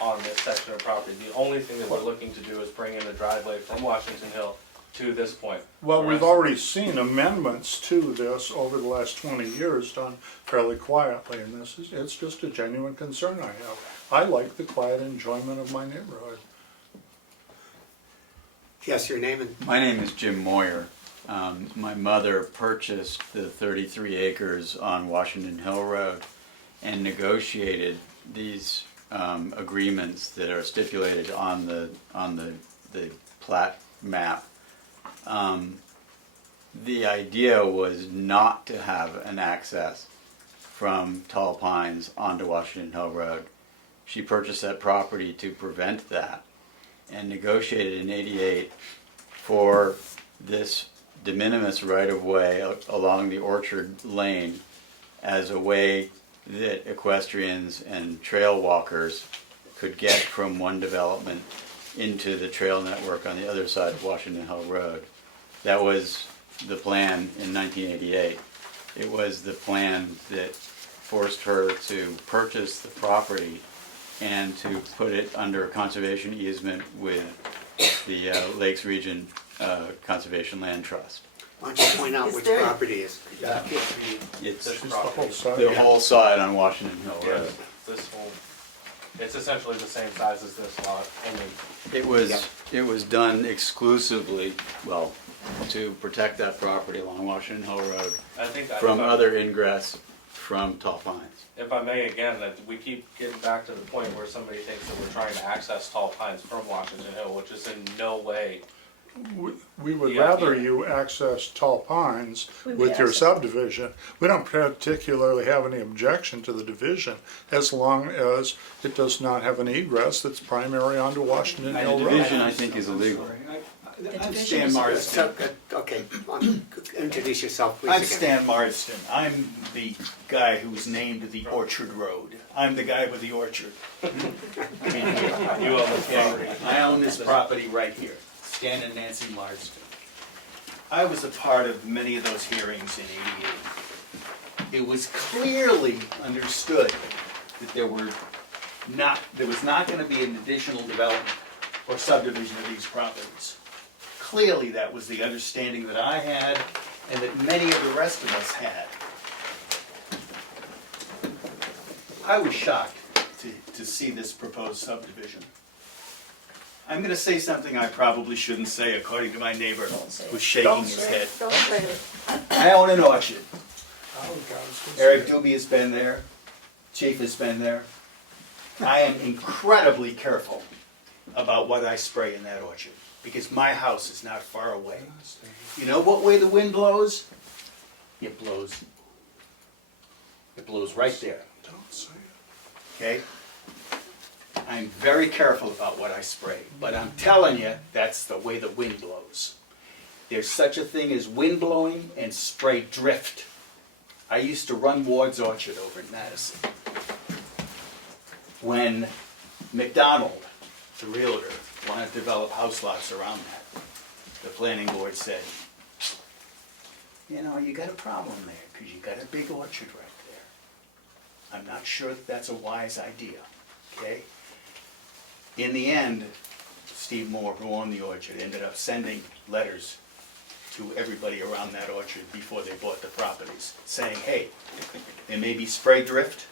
on this section of property. The only thing that we're looking to do is bring in a driveway from Washington Hill to this point. Well, The we've rest- already seen amendments to this over the last 20 years done fairly quietly, and it's just a genuine concern I have. I like the quiet enjoyment of my neighborhood. Yes, your name and, My name is Jim Moyer. My mother purchased the 33 acres on Washington Hill Road and negotiated these agreements that are stipulated on the plat map. The idea was not to have an access from Tall Pines onto Washington Hill Road. She purchased that property to prevent that and negotiated in '88 for this de minimis right-of-way along the Orchard Lane as a way that equestrians and trail walkers could get from one development into the trail network on the other side of Washington Hill Road. That was the plan in 1988. It was the plan that forced her to purchase the property and to put it under a conservation easement with the Lakes Region Conservation Land Trust. why don't you point out which property is? It's This the property. whole side. the whole side on Washington Hill Yeah, Road. this whole, it's essentially the same size as this lot, only It was done exclusively, well, to protect that property along Washington Hill Road I think that. from other ingress from Tall Pines. If I may, again, that we keep getting back to the point where somebody thinks that we're trying to access Tall Pines from Washington Hill, which is in no way. We would Yeah, rather yeah. you access Tall Pines We would with your access- subdivision. We don't particularly have any objection to the division as long as it does not have an egress that's primary onto Washington The Hill Road. division, I think, is illegal. I'm division Stan is- Marsden. Okay, introduce yourself, please I'm again. Stan Marsden. I'm the guy who's named the Orchard Road. I'm the guy with the orchard. You own this property. I own this property right here, Stan and Nancy Marsden. I was a part of many of those hearings in '88. It was clearly understood that there was not gonna be an additional development or subdivision of these properties. Clearly, that was the understanding that I had and that many of the rest of us had. I was shocked to see this proposed subdivision. I'm gonna say something I probably shouldn't say according to my neighbor who's shaking his head. Don't say it. I own an orchard. Eric Doobie has been there, Chief has been there. I am incredibly careful about what I spray in that orchard, because my house is not far away. You know what way the wind blows? It blows right there, Don't say it. okay? I'm very careful about what I spray, but I'm telling you, that's the way the wind blows. There's such a thing as wind blowing and spray drift. I used to run Ward's Orchard over in Madison. When McDonald, the realtor, wanted to develop house lots around that, the planning board said, you know, you got a problem there, because you got a big orchard right there. I'm not sure that that's a wise idea, okay? In the end, Steve Moore, who owned the orchard, ended up sending letters to everybody around that orchard before they bought the properties, saying, hey, there may be spray drift.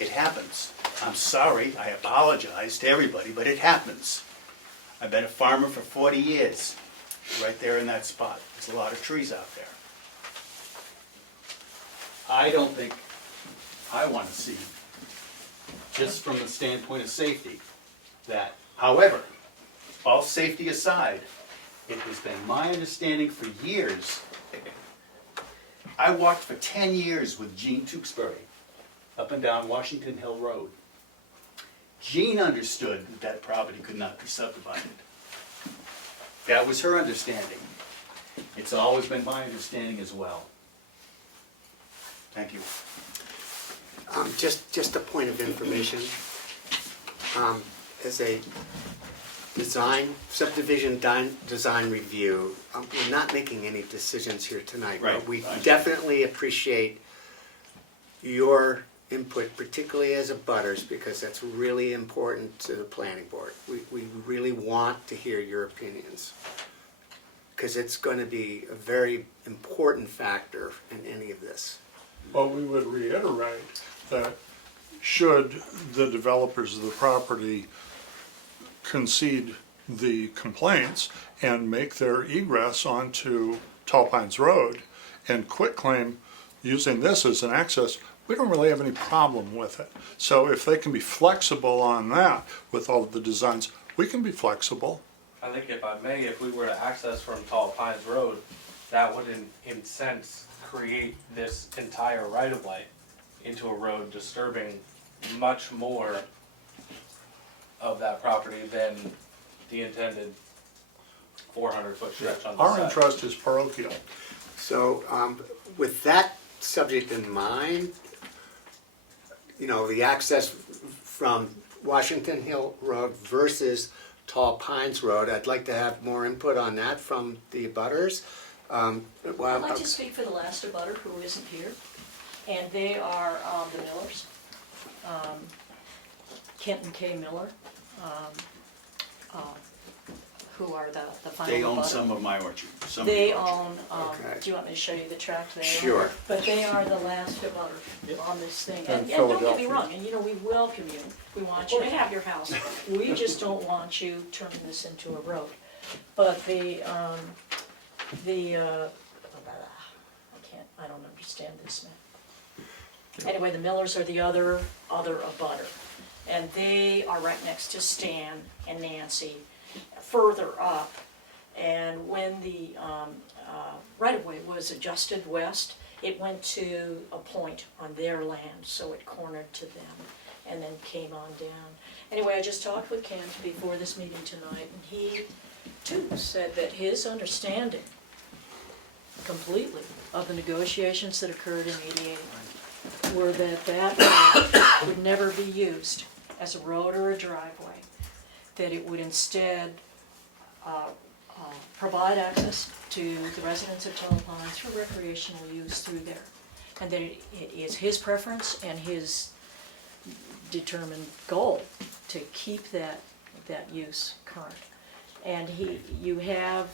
It happens. I'm sorry, I apologize to everybody, but it happens. I've been a farmer for 40 years, right there in that spot. There's a lot of trees out there. I don't think I want to see, just from the standpoint of safety, that, however, all safety aside, it has been my understanding for years. I walked for 10 years with Jean Tewksbury up and down Washington Hill Road. Jean understood that that property could not be subdivided. That was her understanding. It's always been my understanding as well. Thank you. Just a point of information. As a subdivision design review, we're not making any decisions here tonight. Right. But we Right. definitely appreciate your input, particularly as a butters, because that's really important to the planning board. We really want to hear your opinions, because it's going to be a very important factor in any of this. Well, we would reiterate that should the developers of the property concede the complaints and make their egress onto Tall Pines Road and quitclaim using this as an access, we don't really have any problem with it. So if they can be flexible on that with all of the designs, we can be flexible. I think if I may, if we were to access from Tall Pines Road, that would in sense create this entire right of way into a road, disturbing much more of that property than the intended 400-foot stretch on the Our side. interest is parochial. So, with that subject in mind, you know, the access from Washington Hill Road versus Tall Pines Road, I'd like to have more input on that from the abutters. I'd like to speak for the last abutter who isn't here, and they are the Millers, Kent and Kay Miller, who are the final They own abutter. some of my orchard, some of the They orchard. own, Okay. do you want me to show you the tract they own? Sure. But they are the last abutter on this thing. And And don't get me Philadelphia. wrong, and you know, we welcome you, we want you to have your house. We just don't want you turning this into a road. But I don't understand this now. Anyway, the Millers are the other abutter. And they are right next to Stan and Nancy, further up. And when the right-of-way was adjusted west, it went to a point on their land, so it cornered to them and then came on down. Anyway, I just talked with Kent before this meeting tonight, and he too said that his understanding completely of the negotiations that occurred in '88 were that road would never be used as a road or a driveway, that it would instead provide access to the residents of Tall Pines for recreational use through there. And that it is his preference and his determined goal to keep that use current. And you have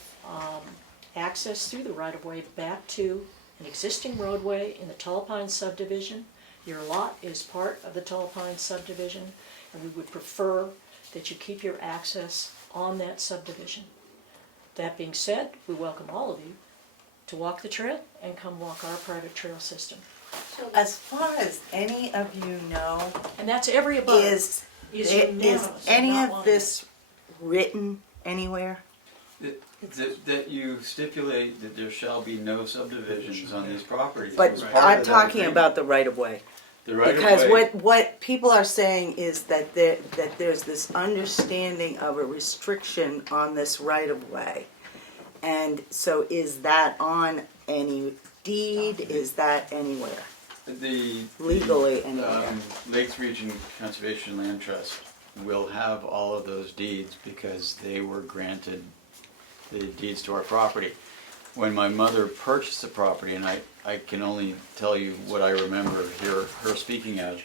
access through the right-of-way back to an existing roadway in the Tall Pines subdivision. Your lot is part of the Tall Pines subdivision, and we would prefer that you keep your access on that subdivision. That being said, we welcome all of you to walk the trail and come walk our private trail system. So as far as any of you know, And that's every abutter is unanimous in any not of wanting this written anywhere? That you stipulate that there shall be no subdivisions on these properties. But was part of I'm that talking agreement. about the right of way. The right of Because way. what people are saying is that there's this understanding of a restriction on this right of way. And so is that on any deed? Is that anywhere? Legally anywhere? Lakes Region Conservation Land Trust will have all of those deeds because they were granted the deeds to our property. When my mother purchased the property, and I can only tell you what I remember her speaking of,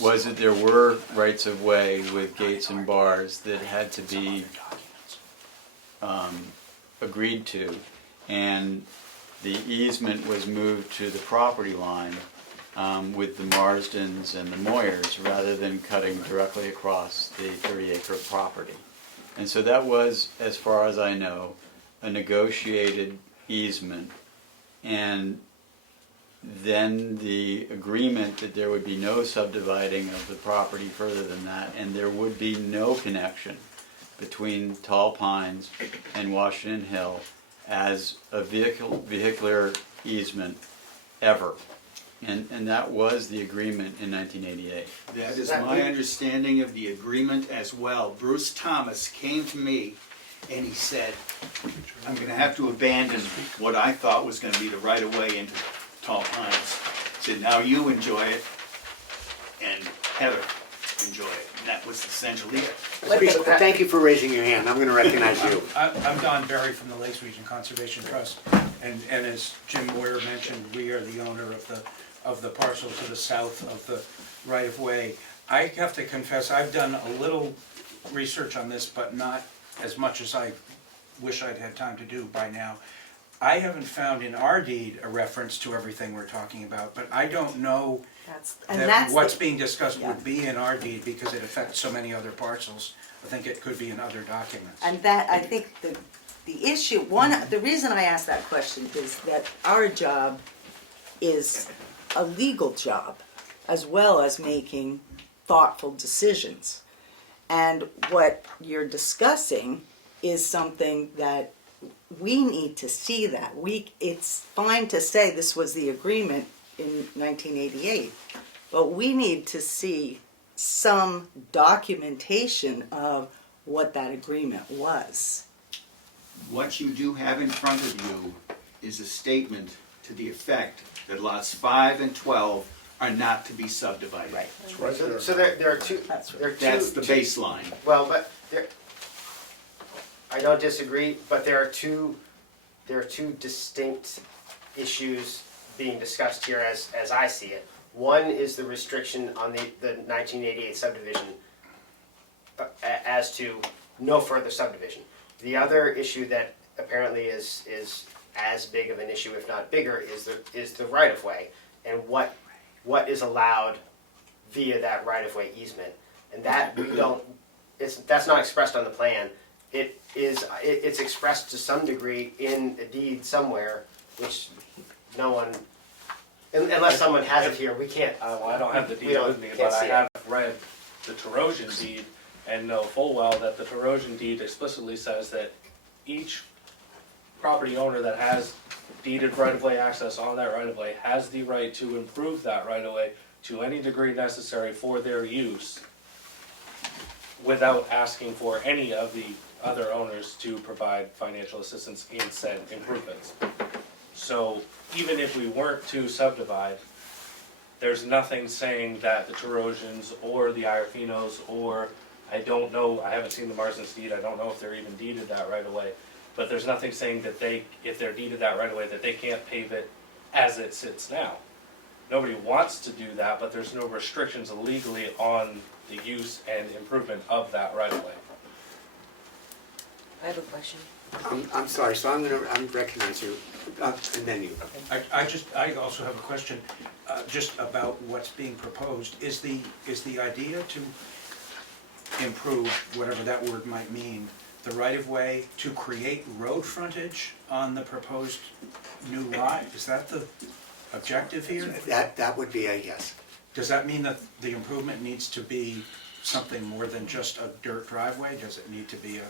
was that there were rights of way with gates and bars that had to be agreed to, and the easement was moved to the property line with the Marsdens and the Moyers rather than cutting directly across the 30-acre property. And so that was, as far as I know, a negotiated easement, and then the agreement that there would be no subdividing of the property further than that, and there would be no connection between Tall Pines and Washington Hill as a vehicular easement ever. And that was the agreement in 1988. That is my understanding of the agreement as well. Bruce Thomas came to me and he said, I'm going to have to abandon what I thought was going to be the right of way into Tall Pines. He said, now you enjoy it and Heather enjoy it. And that was essentially it. Thank you for raising your hand, I'm gonna recognize you. I'm Don Berry from the Lakes Region Conservation Trust, and as Jim Moyer mentioned, we are the owner of the parcel to the south of the right-of-way. I have to confess, I've done a little research on this, but not as much as I wish I'd had time to do by now. I haven't found in our deed a reference to everything we're talking about, but I don't know that what's being discussed would be in our deed because it affects so many other parcels. I think it could be in other documents. And that, I think the issue, the reason I asked that question is that our job is a legal job as well as making thoughtful decisions. And what you're discussing is something that we need to see that. It's fine to say this was the agreement in 1988, but we need to see some documentation of what that agreement was. What you do have in front of you is a statement to the effect that lots 5 and 12 are not to be subdivided. Right. It's right there. So there are two, That's right. there are two. That's the baseline. Well, but there, I don't disagree, but there are two distinct issues being discussed here as I see it. One is the restriction on the 1988 subdivision as to no further subdivision. The other issue that apparently is as big of an issue, if not bigger, is the right-of-way and what is allowed via that right-of-way easement. And that we don't, that's not expressed on the plan. It's expressed to some degree in a deed somewhere, which no one, unless someone has it here, we can't. Well, I don't have the we deed don't- with me, can't but I see it. have read the Terosian deed and know full well that the Terosian deed explicitly says that each property owner that has deeded right-of-way access on that right-of-way has the right to improve that right-of-way to any degree necessary for their use without asking for any of the other owners to provide financial assistance in said improvements. So even if we weren't to subdivide, there's nothing saying that the Terosians or the Iarfinos or, I don't know, I haven't seen the Marsden's deed, I don't know if they're even deeded that right away, but there's nothing saying that they, if they're deeded that right away, that they can't pave it as it sits now. Nobody wants to do that, but there's no restrictions legally on the use and improvement of that right of way. I have a question. I'm sorry, so I'm recognize you, and then you. I also have a question, just about what's being proposed. Is the idea to improve, whatever that word might mean, the right-of-way to create road frontage on the proposed new lot? Is that the objective here? That would be a yes. Does that mean that the improvement needs to be something more than just a dirt driveway? Does it need to be a...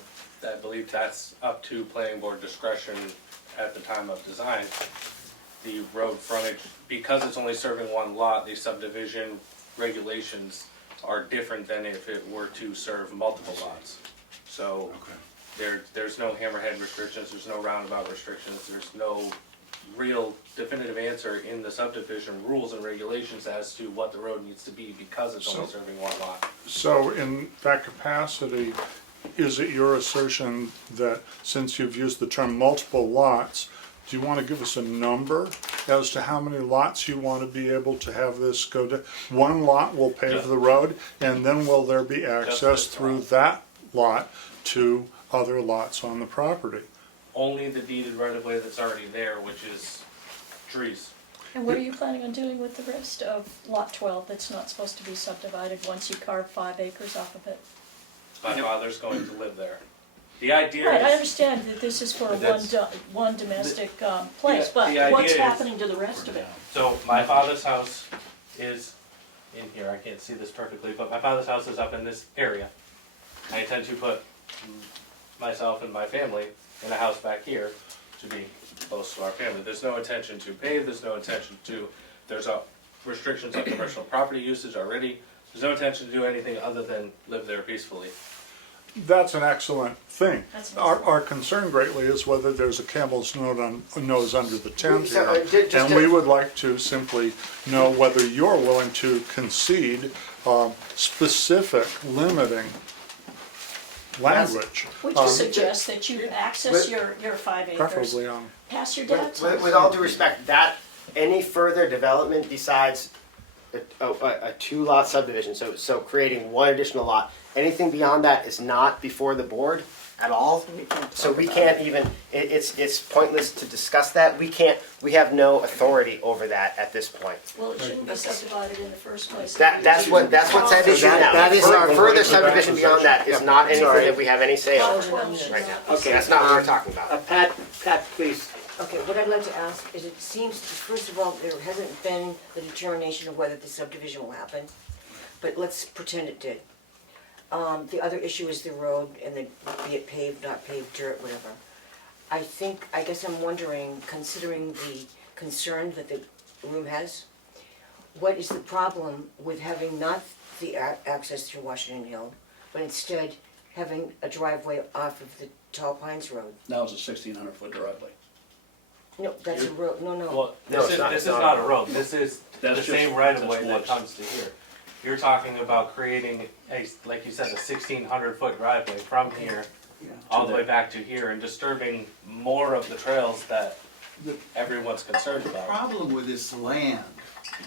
I believe that's up to planning board discretion at the time of design. The road frontage, because it's only serving one lot, the subdivision regulations are different than if it were to serve multiple lots. So there's no hammerhead restrictions, there's no roundabout restrictions, there's no real definitive answer in the subdivision rules and regulations as to what the road needs to be because it's only serving one lot. So in that capacity, is it your assertion that since you've used the term multiple lots, do you want to give us a number as to how many lots you want to be able to have this go to? One lot will pave the road, and then will there be access through that lot to other lots on the property? Only the deeded right-of-way that's already there, which is trees. And what are you planning on doing with the rest of lot 12 that's not supposed to be subdivided once you carve 5 acres off of it? My father's going to live there. The idea Right, I is, understand that this is for one domestic place, the but idea what's is- happening to the rest of it? so my father's house is in here, I can't see this perfectly, but my father's house is up in this area. I intend to put myself and my family in a house back here to be close to our family. There's no intention to pave, there's no intention to, there's restrictions on commercial property usage already. There's no intention to do anything other than live there peacefully. That's an excellent thing. That's an Our concern greatly is whether there's a camel's nose under the tent So, here. just And to- we would like to simply know whether you're willing to concede specific limiting language. Would you suggest that you access your 5 acres Preferably on, past your dad's house? With all due respect, that, any further development besides a 2-lot subdivision, so creating one additional lot, anything beyond that is not before the board. at all. So we can't even, it's pointless to discuss that. We have no authority over that at this point. Well, it shouldn't be subdivided in the first place. That's what's at issue now. that is our Further vote. subdivision beyond that is not anything Sorry. that we have any say over right now. Okay, that's not what we're talking about. Pat, please. Okay, what I'd like to ask is, it seems, first of all, there hasn't been the determination of whether the subdivision will happen, but let's pretend it did. The other issue is the road and the, be it paved, not paved, dirt, whatever. I guess I'm wondering, considering the concern that the room has, what is the problem with having not the access through Washington Hill, but instead having a driveway off of the Tall Pines Road? Now it's a 1,600-foot driveway. No, that's a road, no. Well, No, it's not- this it's is not. not a road, this is the That's just- same right of way that's that woods. comes to here. You're talking about creating a, like you said, a 1,600-foot driveway from here all the way back to here and disturbing more of the trails that everyone's concerned The about. problem with this land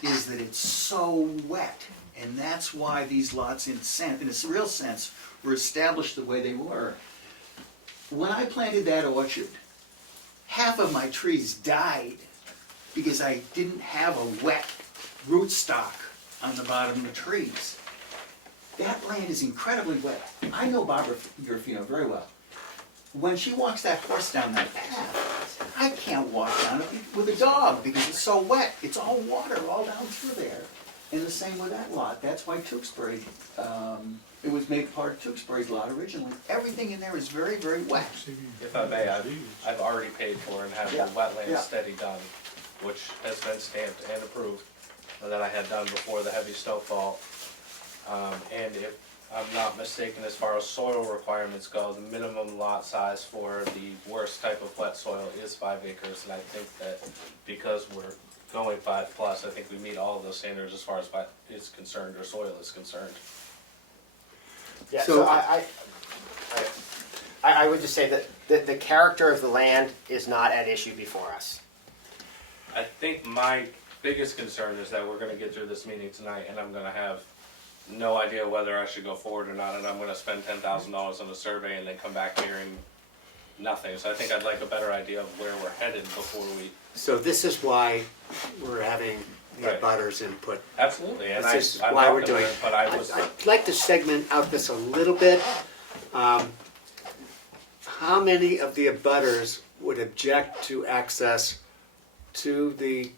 is that it's so wet, and that's why these lots in a real sense, were established the way they were. When I planted that orchard, half of my trees died because I didn't have a wet rootstock on the bottom of the trees. That land is incredibly wet. I know Barbara Garfino very well. When she walks that horse down that path, I can't walk down it with a dog because it's so wet. It's all water all down through there. And the same with that lot. That's why Tewksbury, it was made part of Tewksbury's lot originally. Everything in there is very, very wet. If I may, I've already paid for and had Yeah, the wetland yeah. study done, which has been stamped and approved, that I had done before the heavy snowfall. And if I'm not mistaken, as far as soil requirements go, the minimum lot size for the worst type of wet soil is 5 acres. And I think that because we're going 5+, I think we meet all of those standards as far as wet is concerned or soil is concerned. Yeah, So- so I would just say that the character of the land is not at issue before us. I think my biggest concern is that we're gonna get through this meeting tonight and I'm gonna have no idea whether I should go forward or not, and I'm gonna spend $10,000 on a survey and then come back here and nothing. So I think I'd like a better idea of where we're headed before we. So this is why we're having the Right. abutters input. Absolutely, and This is I why we're welcome doing it, but I was. I'd like to segment out this a little bit. How many of the abutters would object to access to the,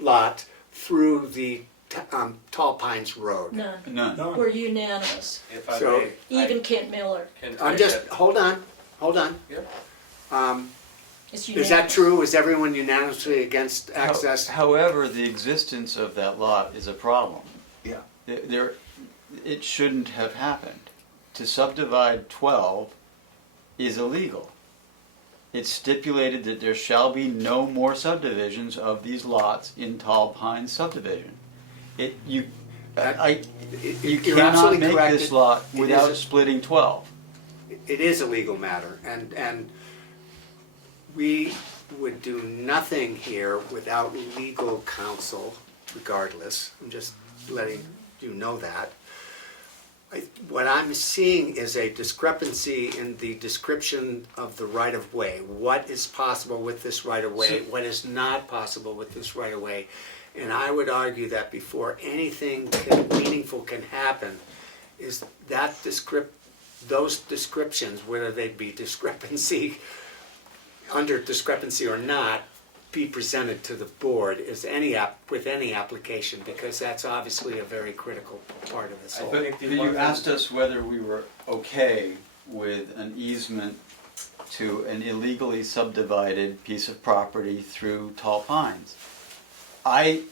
lot through the Tall Pines Road? None. None. We're unanimous. If I So- may, Even Kent Miller. I'm just, hold on. Yep. It's Is unanimous. that true? Is everyone unanimously against access? However, the existence of that lot is a problem. Yeah. It shouldn't have happened. To subdivide 12 is illegal. It's stipulated that there shall be no more subdivisions of these lots in Tall Pines subdivision. You You're cannot absolutely make correct. this lot It is without a- splitting 12. It is a legal matter, and we would do nothing here without legal counsel regardless. I'm just letting you know that. What I'm seeing is a discrepancy in the description of the right-of-way. What is possible with this right-of-way, what is not possible with this right-of-way. And I would argue that before anything meaningful can happen, is that those descriptions, whether they be under discrepancy or not, be presented to the board with any application, because that's obviously a very critical part of this whole. But you asked us whether we were okay with an easement to an illegally subdivided piece of property through Tall Pines. I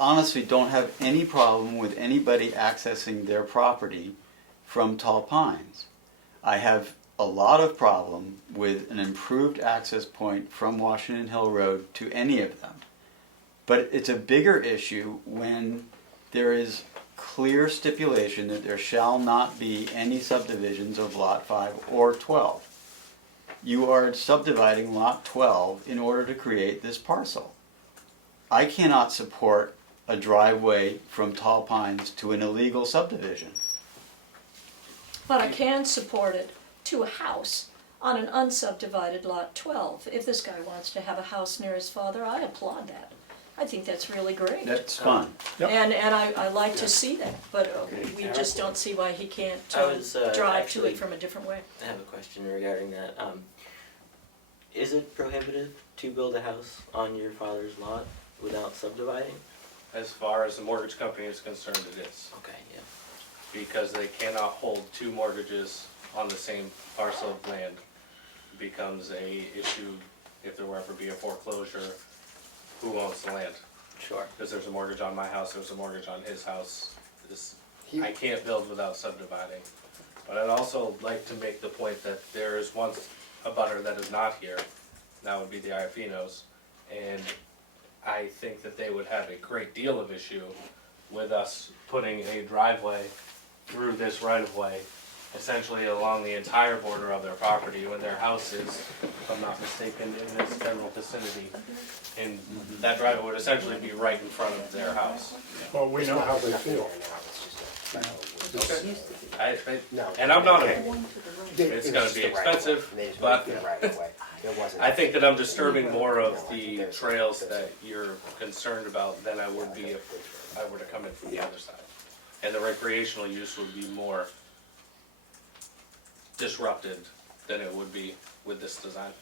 honestly don't have any problem with anybody accessing their property from Tall Pines. I have a lot of problem with an improved access point from Washington Hill Road to any of them. But it's a bigger issue when there is clear stipulation that there shall not be any subdivisions of Lot 5 or 12. You are subdividing Lot 12 in order to create this parcel. I cannot support a driveway from Tall Pines to an illegal subdivision. But I can support it to a house on an unsubdivided lot 12. If this guy wants to have a house near his father, I applaud that. I think that's really great. That's fun. And I like to see that, but we just don't see why he can't I was, drive to actually- it from a different way. I have a question regarding that. Is it prohibitive to build a house on your father's lot without subdividing? As far as the mortgage company is concerned, it is. Okay, yeah. Because they cannot hold two mortgages on the same parcel of land. Becomes a issue if there were ever be a foreclosure, who owns the land? Sure. Because there's a mortgage on my house, there's a mortgage on his house. I can't build without subdividing. But I'd also like to make the point that there is one abutter that is not here. That would be the Iafinos. And I think that they would have a great deal of issue with us putting a driveway through this right-of-way, essentially along the entire border of their property, when their house is, if I'm not mistaken, in this general vicinity. And that driveway would essentially be right in front of their house. Well, we know how they feel. Okay. No. And I'm not, Okay. it's It was gonna just be the right of way. expensive, They just but wanted the right of way. It wasn't- I think that I'm disturbing more of the trails that you're concerned about than I would be if I were to come in from the other side. And the recreational use would be more disrupted than it would be with this design.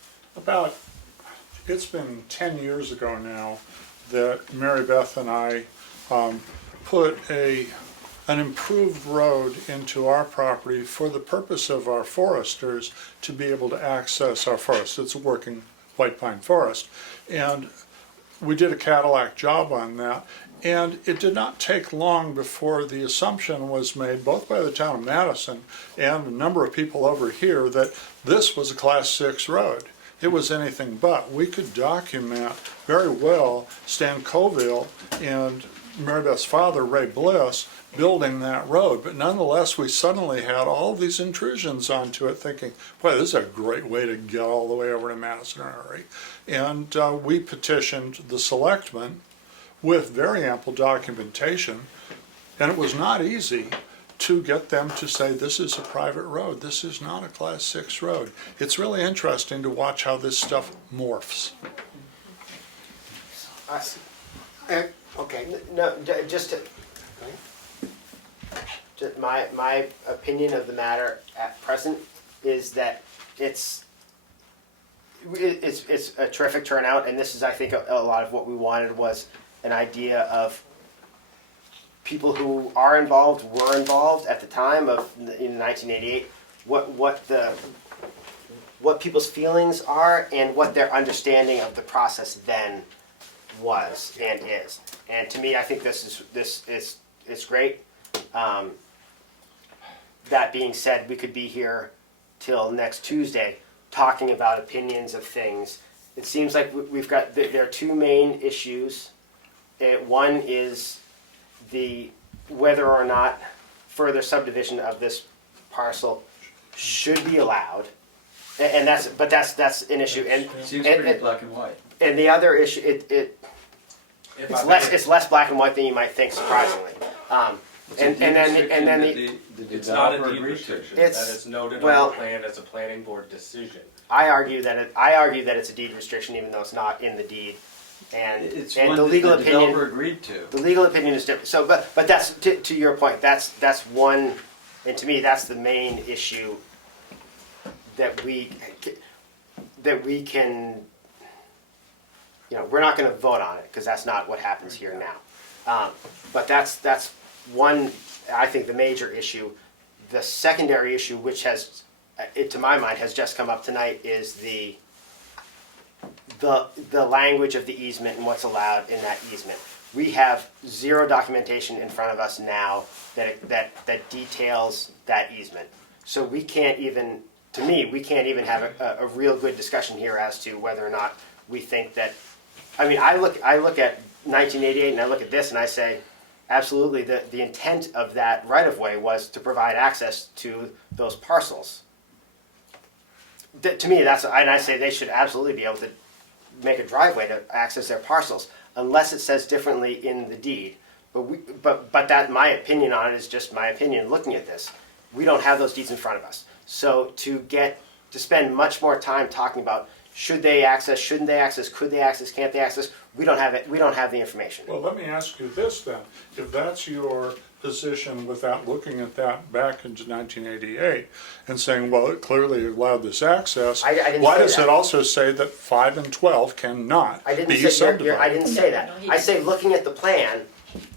It's been 10 years ago now that Mary Beth and I put an improved road into our property for the purpose of our foresters to be able to access our forest. It's a working white pine forest. And we did a Cadillac job on that. And it did not take long before the assumption was made, both by the town of Madison and a number of people over here, that this was a Class 6 road. It was anything but. We could document very well Stan Coville and Mary Beth's father, Ray Bliss, building that road. But nonetheless, we suddenly had all of these intrusions onto it, thinking, boy, this is a great way to get all the way over to Madison in a hurry. And we petitioned the selectmen with very ample documentation, and it was not easy to get them to say this is a private road, this is not a Class 6 road. It's really interesting to watch how this stuff morphs. Okay. No, my opinion of the matter at present is that it's a terrific turnout, and this is, I think, a lot of what we wanted was an idea of people who are involved, were involved at the time of in 1988, what people's feelings are and what their understanding of the process then was and is. And to me, I think this is great. That being said, we could be here till next Tuesday talking about opinions of things. It seems like we've got there are two main issues. One is whether or not further subdivision of this parcel should be allowed, and that's an issue. And Seems pretty black and white. And the other issue, it's less black and white than you might think, surprisingly. And then It's not a deed restriction, that is noted on the plan as a planning board decision. I argue that it's a deed restriction, even though it's not in the deed. And It's and one the that legal the opinion. developer agreed to. The legal opinion is different. So, but that's to your point. That's one, and to me, that's the main issue that we can. We're not going to vote on it because that's not what happens here now. But that's one. I think the major issue. The secondary issue, which has, to my mind, has just come up tonight, is the language of the easement and what's allowed in that easement. We have zero documentation in front of us now that details that easement. So we can't even, to me, we can't even have a real good discussion here as to whether or not we think that. I mean, I look at 1988 and I look at this and I say, absolutely, the intent of that right-of-way was to provide access to those parcels. To me, and I say they should absolutely be able to make a driveway to access their parcels, unless it says differently in the deed. But that my opinion on it is just my opinion looking at this. we don't have those deeds in front of us. So to spend much more time talking about should they access, shouldn't they access, could they access, can't they access, we don't have it, we don't have the information. Well, let me ask you this then. If that's your position without looking at that back into 1988 and saying, well, it clearly allowed this access, I didn't why say does that. it also say that 5 and 12 cannot I didn't be say, subdivided? I didn't say that. No, he I say looking at the plan,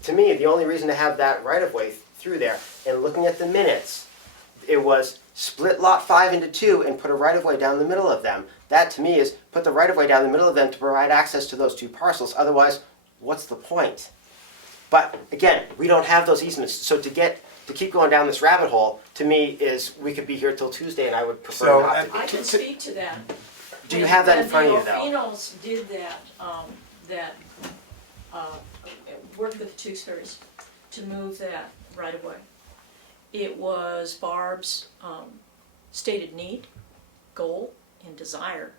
to me, the only reason to have that right-of-way through there, and looking at the minutes, it was split lot 5 into 2 and put a right-of-way down the middle of them. That, to me, is put the right-of-way down the middle of them to provide access to those 2 parcels. Otherwise, what's the point? But, again, we don't have those easements. So to keep going down this rabbit hole, to me, is we could be here till Tuesday, and I would prefer So, not to be. I can speak to that. Do you have that in front of you, When though? the Alfinos did worked with the Tewksbury's to move that right away, it was Barb's stated need, goal, and desire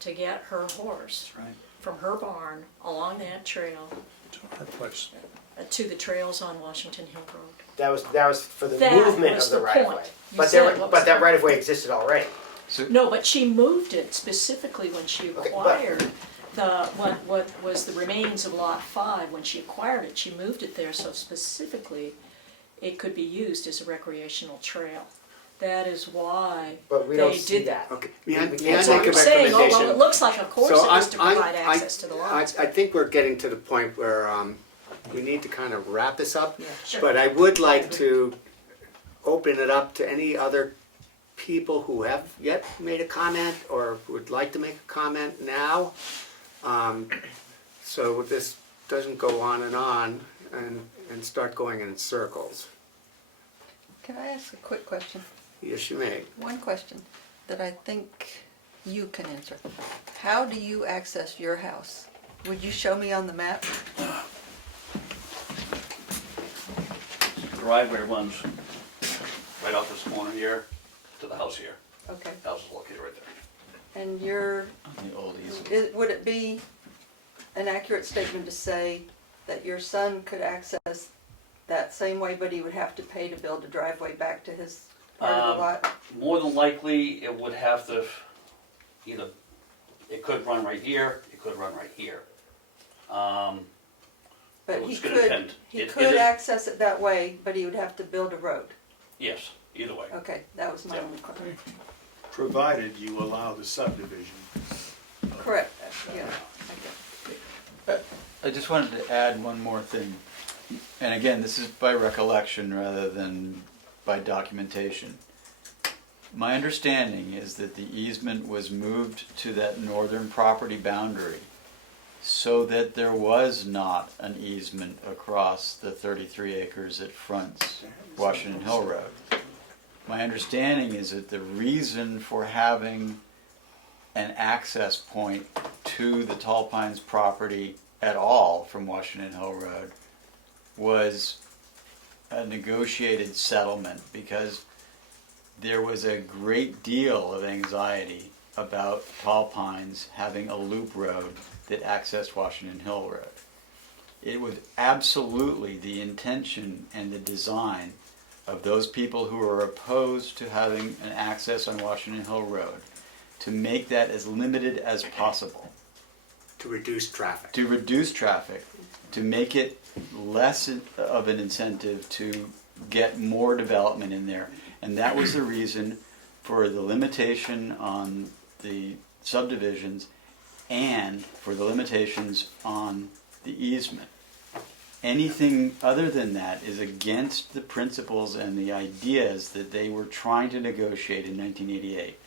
to get her horse That's right. from her barn along that trail To our place. to the trails on Washington Hill Road. That was for the That movement was of the the right-of-way. point. You But said what was that the- right-of-way existed already. No, but she moved it specifically when she Okay, but- acquired what was the remains of Lot 5. When she acquired it, she moved it there so specifically it could be used as a recreational trail. That is why But we don't they see did that. Okay, We may I can't make That's a what you're saying. Oh, well, it recommendation? looks like, of course, it So was to I'm- provide I- access to the lots. I think we're getting to the point where we need to kind of wrap this up. Sure. But I would like to open it up to any other people who have yet made a comment or would like to make a comment now. So this doesn't go on and start going in circles. Can I ask a quick question? Yes, you may. One question that I think you can answer. How do you access your house? Would you show me on the map? Driveway runs right off this corner here to the house here. Okay. House is located right there. And your, On the old easement. would it be an accurate statement to say that your son could access that same way, but he would have to pay to build a driveway back to his part of the lot? More than likely, it would have to either, it could run right here, it could run right here. But Well, he it's gonna could, depend. he It could is- access it that way, but he would have to build a road. Yes, either way. Okay, that was my Yeah. only question. Provided you allow the subdivision. Correct, yeah, okay. I just wanted to add one more thing. And again, this is by recollection rather than by documentation. My understanding is that the easement was moved to that northern property boundary so that there was not an easement across the 33 acres that fronts Washington Hill Road. My understanding is that the reason for having an access point to the Tall Pines property at all from Washington Hill Road was a negotiated settlement because there was a great deal of anxiety about Tall Pines having a loop road that accessed Washington Hill Road. It was absolutely the intention and the design of those people who are opposed to having an access on Washington Hill Road to make that as limited as possible. To reduce traffic. To reduce traffic, to make it less of an incentive to get more development in there. And that was the reason for the limitation on the subdivisions and for the limitations on the easement. Anything other than that is against the principles and the ideas that they were trying to negotiate in 1988.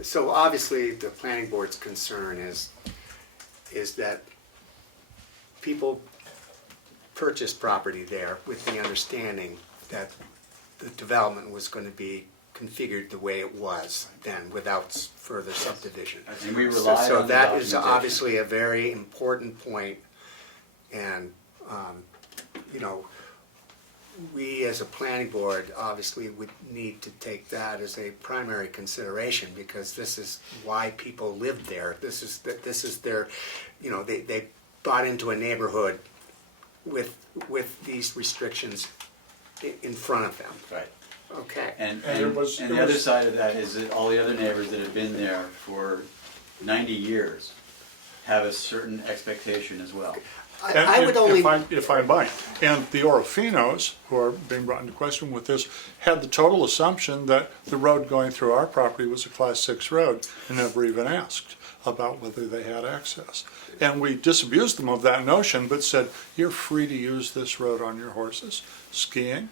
So obviously, the planning board's concern is that people purchase property there with the understanding that the development was going to be configured the way it was then, without further subdivision. And we relied So on the that is documentation. obviously a very important point, and, you know, we as a planning board obviously would need to take that as a primary consideration, because this is why people live there. This is their, you know, they bought into a neighborhood with these restrictions in front of them. Right. Okay. And, And and, it was- and it the other was- side of that is that all the other neighbors that have been there for 90 years have a certain expectation as well. And I would only, if I might, and the Orofinos, who are being brought into question with this, had the total assumption that the road going through our property was a Class 6 road and never even asked about whether they had access. And we disabused them of that notion, but said, you're free to use this road on your horses, skiing,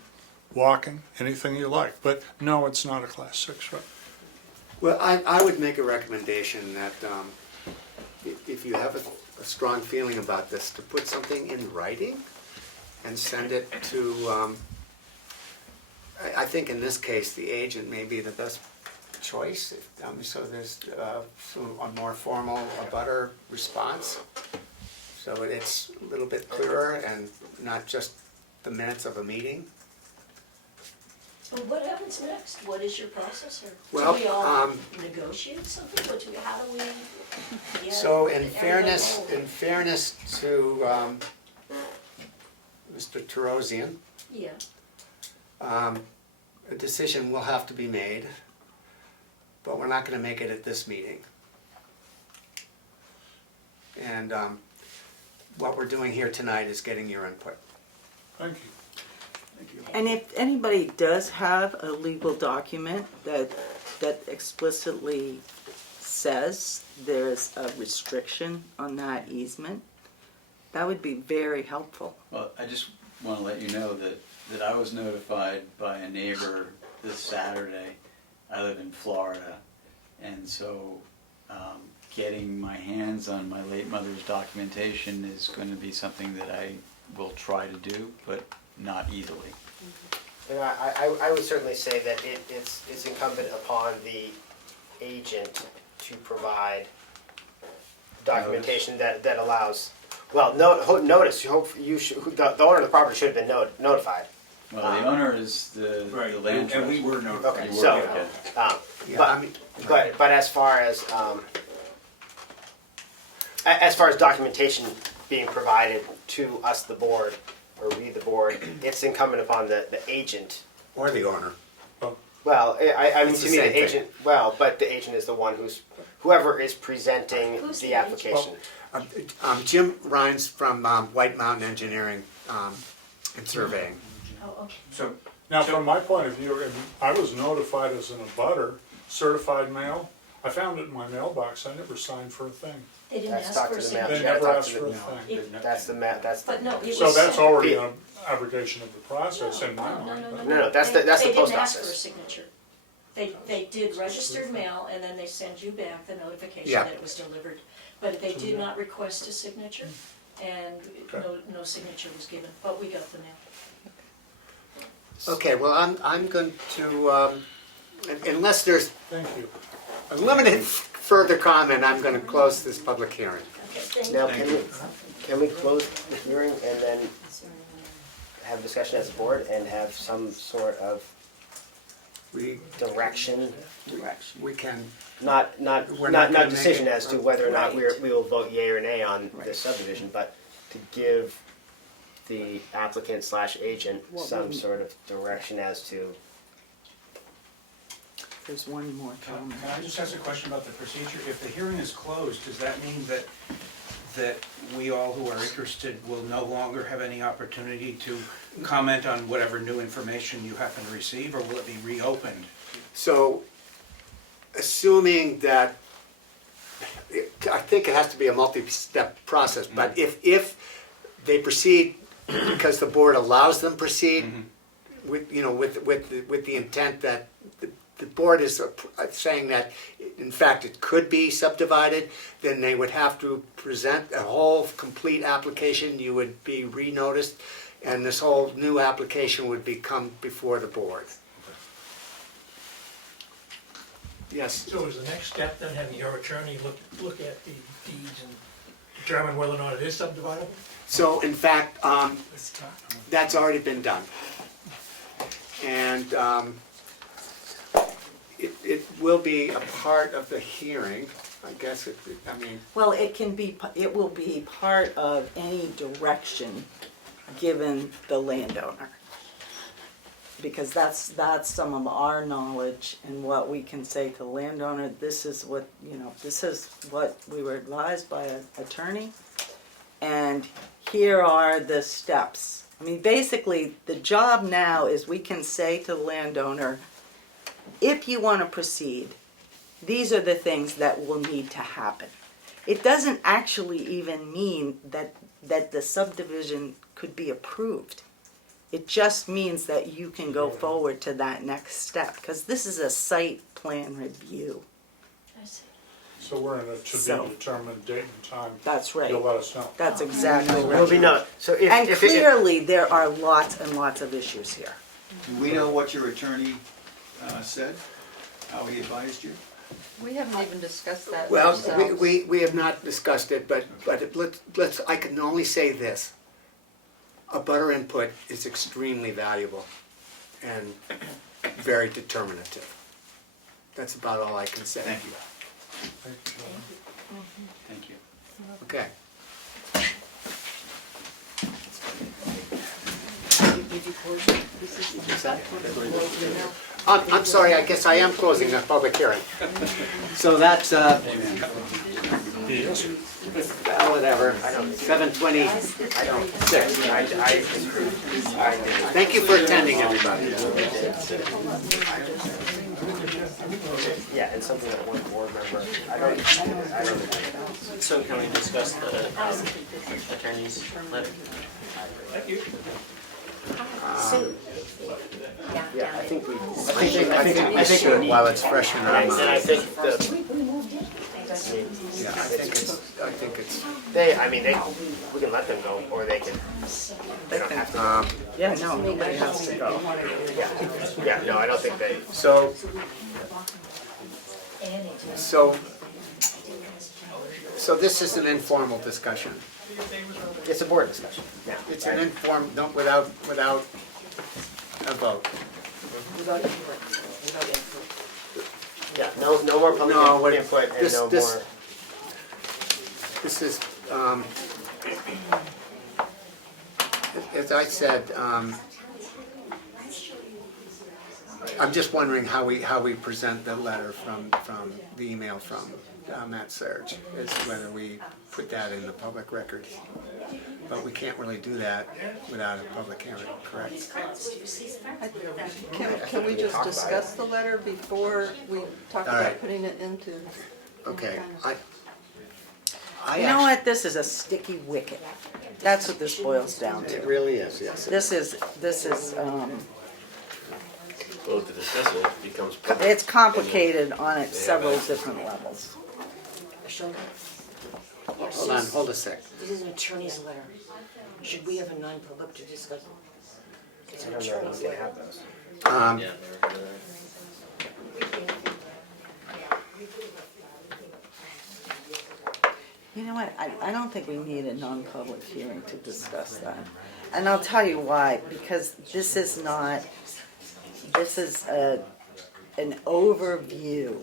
walking, anything you like. But no, it's not a Class 6 road. well, I would make a recommendation that if you have a strong feeling about this, to put something in writing and send it to, I think in this case, the agent may be the best choice, so there's a more formal, a better response. So it's a little bit clearer and not just the minutes of a meeting. So what happens next? What is your process here? Well, Do we all negotiate something? How do we get? So in everyone fairness to Mr. Terosian, Yeah, a decision will have to be made, but we're not gonna make it at this meeting. And what we're doing here tonight is getting your input. Thank you. And if anybody does have a legal document that explicitly says there's a restriction on that easement, that would be very helpful. Well, I just want to let you know that I was notified by a neighbor this Saturday. I live in Florida, and so getting my hands on my late mother's documentation is going to be something that I will try to do, but not easily. You know, I would certainly say that it's incumbent upon the agent to provide documentation that allows, well, notice, the owner of the property should have been notified. Well, the owner is the land trust. And we were notified. Okay, You were, so, okay. but as far as documentation being provided to us, the board, or we, the board, it's incumbent upon the agent. Or the owner. Well, I mean, It's to the me, the same thing. agent, well, but the agent is the one whoever is presenting Who's the the application. Jim Rhines from White Mountain Engineering and Surveying. oh, okay. So, Now, from my point of view, I was notified as an abutter, certified mail. I found it in my mailbox. I never signed for a thing. They didn't That's ask talk for a to the mail. They You signature. gotta never talk asked to for a the- thing. That's the. But no, it was. So that's sent. already an abrogation of the process in my No, mind. no, no, but- No, that's the post They didn't ask for a office. signature. They did registered mail, and then they send you back the notification Yeah. that it was delivered. But they did not request a signature, and no signature was given, but we got the mail. Okay, well, I'm going to, unless there's Thank you. limited further comment, I'm going to close this public hearing. Okay, thank Now, you. can we close the hearing and then have a discussion as a board and have some sort of We direction? we can, Not We're not gonna decision make it- as to whether or not Right. we will vote yea or nay on Right. this subdivision, but to give the applicant / agent some sort of direction as to. There's one more comment. Can I just ask a question about the procedure? If the hearing is closed, does that mean that we all who are interested will no longer have any opportunity to comment on whatever new information you happen to receive, or will it be reopened? so, assuming that, I think it has to be a multi-step process, but if they proceed because the board allows them proceed, with, with the intent that the board is saying that, in fact, it could be subdivided, then they would have to present a whole complete application, you would be re-noticed, and this whole new application would come before the board. Yes? So is the next step then having your attorney look at the deeds and determine whether or not it is subdividable? So, in fact, that's already been done. And it will be a part of the hearing, I guess, Well, it will be part of any direction given the landowner. because that's some of our knowledge and what we can say to the landowner. This is what, this is what we were advised by an attorney, and here are the steps. I mean, basically, the job now is we can say to the landowner, if you want to proceed, these are the things that will need to happen. It doesn't actually even mean that the subdivision could be approved. It just means that you can go forward to that next step, because this is a site plan review. I see. So we're in a to So- be determined date and time. That's right. You'll let us know. That's exactly Will be right. no, so if. And if it- clearly, there are lots and lots of issues here. Do we know what your attorney said? How he advised you? We haven't even discussed that Well, ourselves. we have not discussed it, but let's, I can only say this. A butter input is extremely valuable and very determinative. That's about all I can say. Thank you. Thank you. Okay. Is that- I'm sorry, I guess I am closing the public hearing. So that's, whatever, 7:26. Thank you for attending, everybody. Yeah, and something that one board member, I don't. So can we discuss the attorney's letter? Yeah, I think we. I think we should while it's fresh in our And I minds. think the, Yeah, I think it's, we can let them go, or they can, they don't have to. Yeah, no, nobody has to go. Yeah, no, I don't think they. so, so this is an informal discussion. It's a board discussion, yeah. It's an inform, no, without a vote. Yeah, no more No, public what- input and this- no this- more. This is, as I said, I'm just wondering how we present the letter from the email from Matt Serge, is whether we put that in the public record. But we can't really do that without a public hearing, correct? Can we just discuss the letter before we talk All about right. putting it into? Okay, kind You know what, this is a sticky wicket. That's what this boils down It to. really is, yes. This is, Well, to discuss it becomes. it's complicated on its several different levels. Sheldon? Hold on, hold a sec. This is an attorney's letter. Should we have a non-public to discuss it? It's I an don't know if attorney's they letter. have those. Yeah. You know what, I don't think we need a non-public hearing to discuss that. And I'll tell you why, because this is not, this is an overview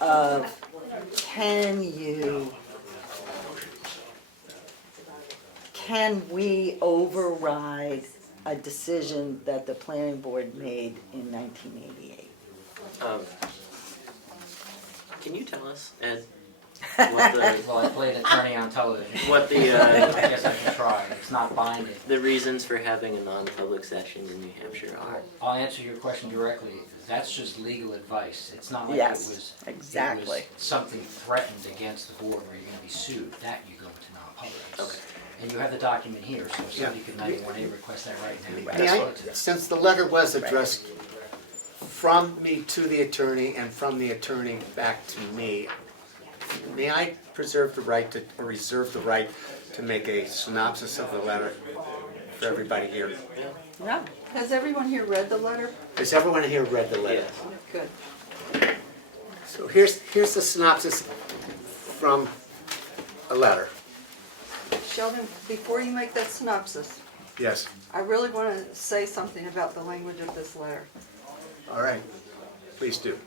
of can we override a decision that the planning board made in 1988? Can you tell us, Ed, what the, Well, I played attorney on television. what the, I guess I can try. It's not binding. the reasons for having a non-public session in New Hampshire are? I'll answer your question directly. That's just legal advice. It's not like Yes, it was exactly. it was something threatened against the board where you're going to be sued. That you go to non-public. Okay. And you have the document here, so if somebody could 91A request that right now. May I, since the letter was addressed from me to the attorney and from the attorney back to me, may I preserve the right to, or reserve the right to make a synopsis of the letter for everybody here? Yeah. Has everyone here read the letter? Has everyone here read the letter? Good. So here's the synopsis from a letter. Sheldon, before you make that synopsis, Yes, I really want to say something about the language of this letter. all right, please do.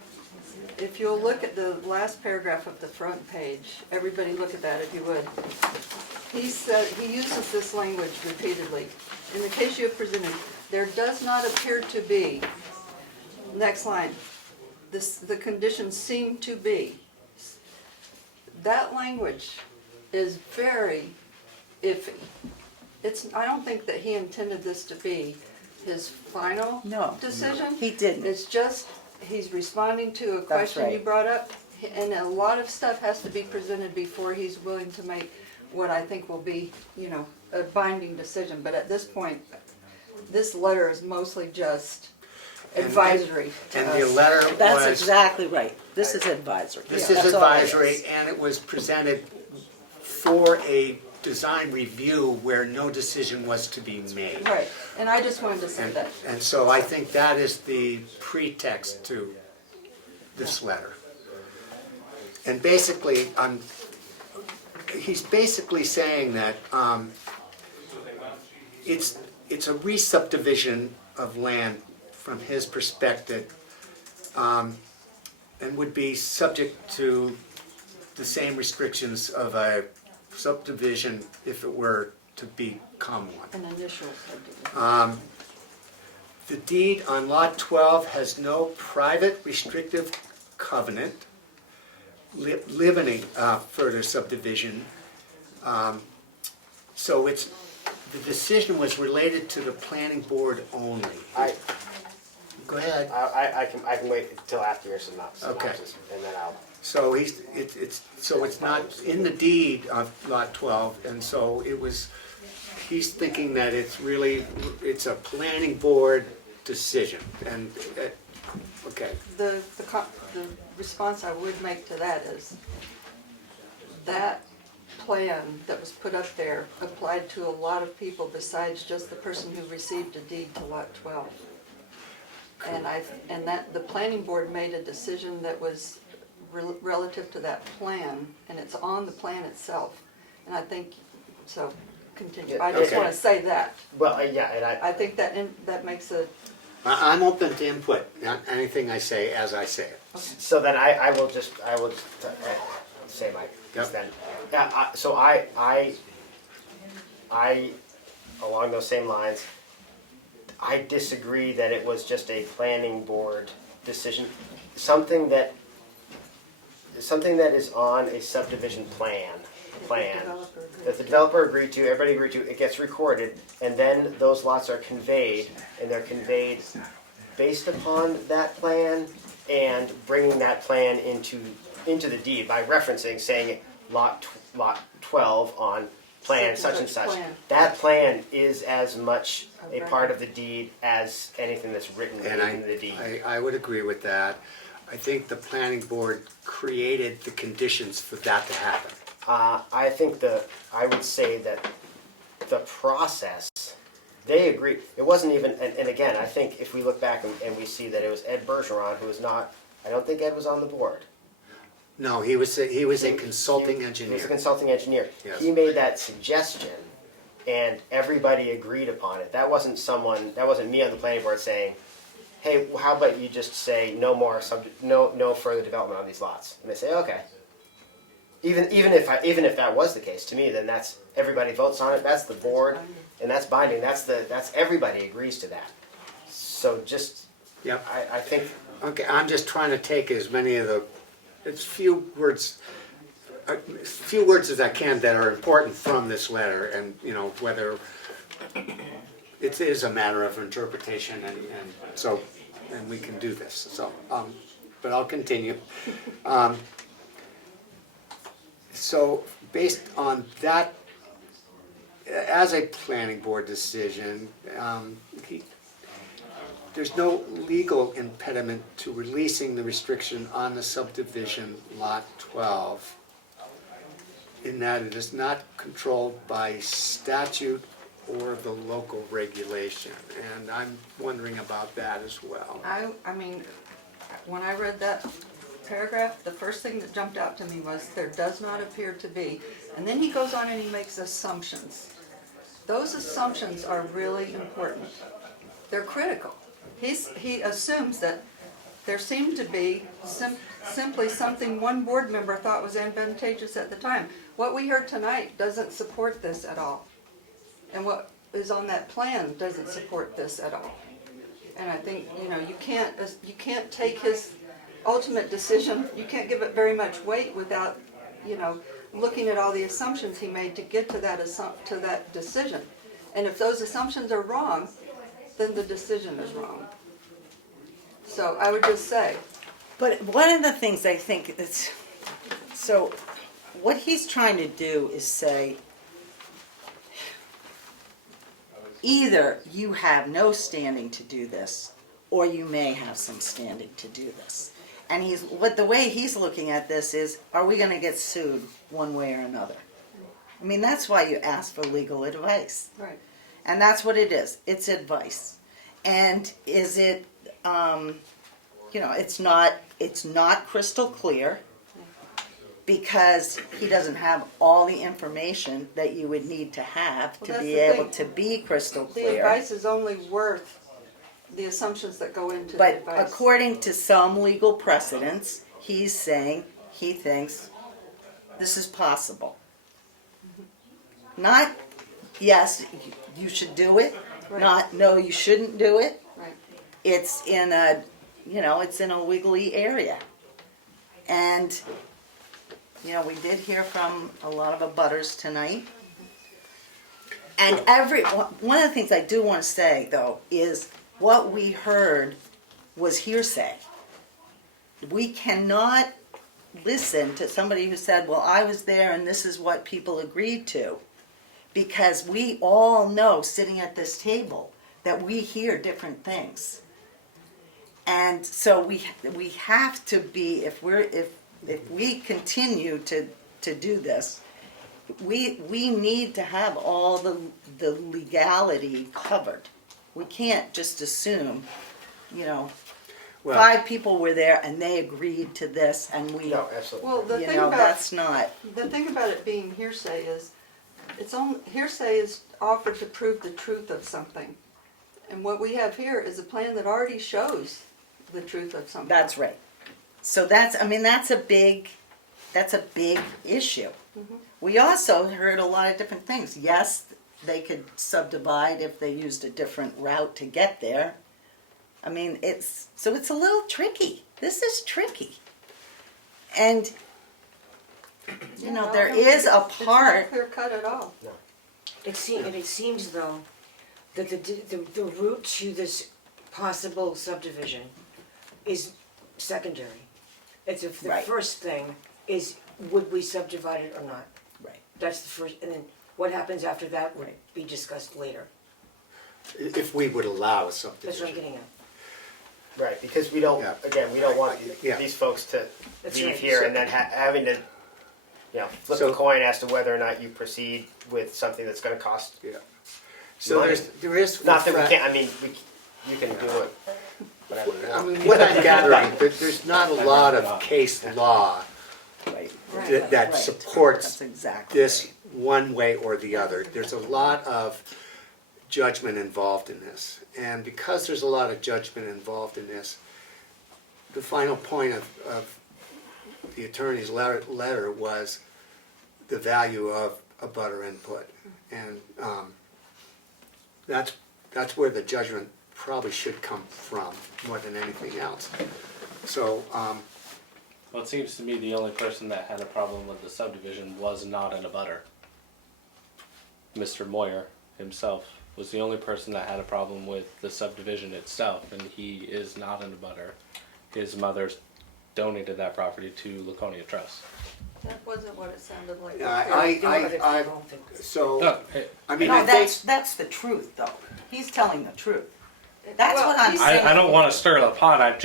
If you'll look at the last paragraph of the front page, everybody look at that if you would. He said, he uses this language repeatedly. In the case you have presented, there does not appear to be, next line, the conditions seem to be. That language is very iffy. I don't think that he intended this to be his final decision. He didn't. It's just, he's responding to a question you right. brought up, and a lot of stuff has to be presented before he's willing to make what I think will be, you know, a binding decision. But at this point, this letter is mostly just advisory to And us. the letter was. That's exactly right. This is advisory. This Yeah, is that's all it advisory, is. and it was presented for a design review where no decision was to be made. Right, and I just wanted to say that. And so I think that is the pretext to this letter. And basically, he's basically saying that it's a re-subdivision of land from his perspective, and would be subject to the same restrictions of a subdivision if it were to become one. An initial subdivision. The deed on Lot 12 has no private restrictive covenant limiting further subdivision. So the decision was related to the planning board only. Go ahead. I can wait until after your synopsis, Okay. and then I'll. So it's not in the deed of Lot 12, and so he's thinking that it's a planning board decision, and, okay. The response I would make to that is, that plan that was put up there applied to a lot of people besides just the person who received a deed to Lot 12. And that the planning board made a decision that was relative to that plan, and it's on the plan itself. And I think, so, continue. I just Okay. want to say that. Well, yeah, and I think that makes a, I'm open to input, not anything I say as I say it. So then I will just say my piece then. So I along those same lines, I disagree that it was just a planning board decision. Something that is on a subdivision plan that the developer agreed to, everybody agreed to, it gets recorded, and then those lots are conveyed, and they're conveyed based upon that plan and bringing that plan into the deed by referencing, saying lot 12 on plan such and such. That plan is as much a part of the deed as anything that's written in the deed. I would agree with that. I think the planning board created the conditions for that to happen. I would say that the process, they agreed. It wasn't even, and again, I think if we look back and we see that it was Ed Bergeron who was not, I don't think Ed was on the board. No, he was a consulting engineer. He was a consulting engineer. Yes. He made that suggestion and everybody agreed upon it. That wasn't me on the planning board saying, hey, how about you just say no further development on these lots? And they say, okay. Even if that was the case, to me, then that's everybody votes on it. That's the board, and that's binding. That's everybody agrees to that. So just, yep. I think. Okay, I'm just trying to take as many of as few words as I can that are important from this letter, and whether it is a matter of interpretation, and we can do this. So, but I'll continue. So based on that, as a planning board decision, there's no legal impediment to releasing the restriction on the subdivision Lot 12, in that it is not controlled by statute or the local regulation. And I'm wondering about that as well. I mean, when I read that paragraph, the first thing that jumped out to me was there does not appear to be, and then he goes on and he makes assumptions. Those assumptions are really important. They're critical. He assumes that there seemed to be simply something one board member thought was advantageous at the time. What we heard tonight doesn't support this at all. And what is on that plan doesn't support this at all. And I think, you can't take his ultimate decision, you can't give it very much weight without, looking at all the assumptions he made to get to that decision. And if those assumptions are wrong, then the decision is wrong. So I would just say, But one of the things I think that's, so what he's trying to do is say, either you have no standing to do this, or you may have some standing to do this. And the way he's looking at this is, are we gonna get sued one way or another? I mean, that's why you ask for legal advice. right. And that's what it is, it's advice. And is it, it's not crystal clear, because he doesn't have all the information that you would need to have Well, to that's be the able thing. to be crystal The clear. advice is only worth the assumptions that go into the But advice. according to some legal precedents, he's saying he thinks this is possible. Not, yes, you should do it, Right. not, no, you shouldn't do it. Right. It's in a, it's in a wiggly area. And, we did hear from a lot of abutters tonight. And one of the things I do want to say, though, is what we heard was hearsay. We cannot listen to somebody who said, well, I was there and this is what people agreed to. Because we all know, sitting at this table, that we hear different things. And so we have to be, if we continue to do this, we need to have all the legality covered. We can't just assume, Well, 5 people were there and they agreed to this and we, No, absolutely. Well, the thing that's not. The thing about it being hearsay is, hearsay is offered to prove the truth of something. And what we have here is a plan that already shows the truth of something. That's right. So that's a big issue. Mhm. We also heard a lot of different things. Yes, they could subdivide if they used a different route to get there. I mean, it's a little tricky. This is tricky. And, there is a It's part. not clear cut at all. It seems though, that the route to this possible subdivision is secondary. It's the Right. first thing is, would we subdivide it or not? Right. That's the first, and then what happens after that would Right. be discussed later. if we would allow a That's what I'm subdivision. getting at. Right, because we don't, Yeah. again, we don't want Yeah. these folks to That's leave right. here and then having to, flip So- the coin as to whether or not you proceed with something that's gonna cost. So money. there is. Not that we can't, you can do it, whatever you I want. mean, what I'm gathering, there's not a lot of case law Right. that Right. supports That's exactly this right. one way or the other. There's a lot of judgment involved in this. And because there's a lot of judgment involved in this, the final point of the attorney's letter was the value of a butter input. And that's where the judgment probably should come from more than anything else. So, Well, it seems to me the only person that had a problem with the subdivision was not an abutter. Mr. Moyer himself was the only person that had a problem with the subdivision itself, and he is not an abutter. His mother donated that property to Laconia Trust. That wasn't what it sounded like. so, No, I mean, No, I think. that's the truth, though. He's telling the truth. That's Well, what I'm he's saying. I don't want to stir the pot. I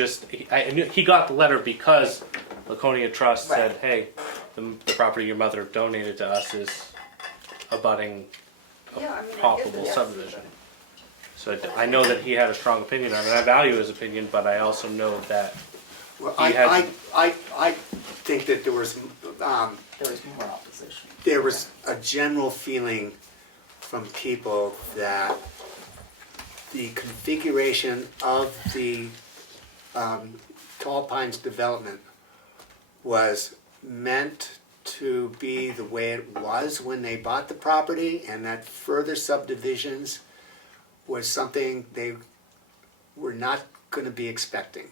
knew he got the letter because Laconia Trust said, "Hey, the property your mother donated to us is abutting a Yeah, I mean, I get possible that. subdivision." So I know that he had a strong opinion on it. I value his opinion, but I also know that Well, he had. I think that there was more opposition. There was a general feeling from people that the configuration of the Tall Pines development was meant to be the way it was when they bought the property, and that further subdivisions was something they were not gonna be expecting.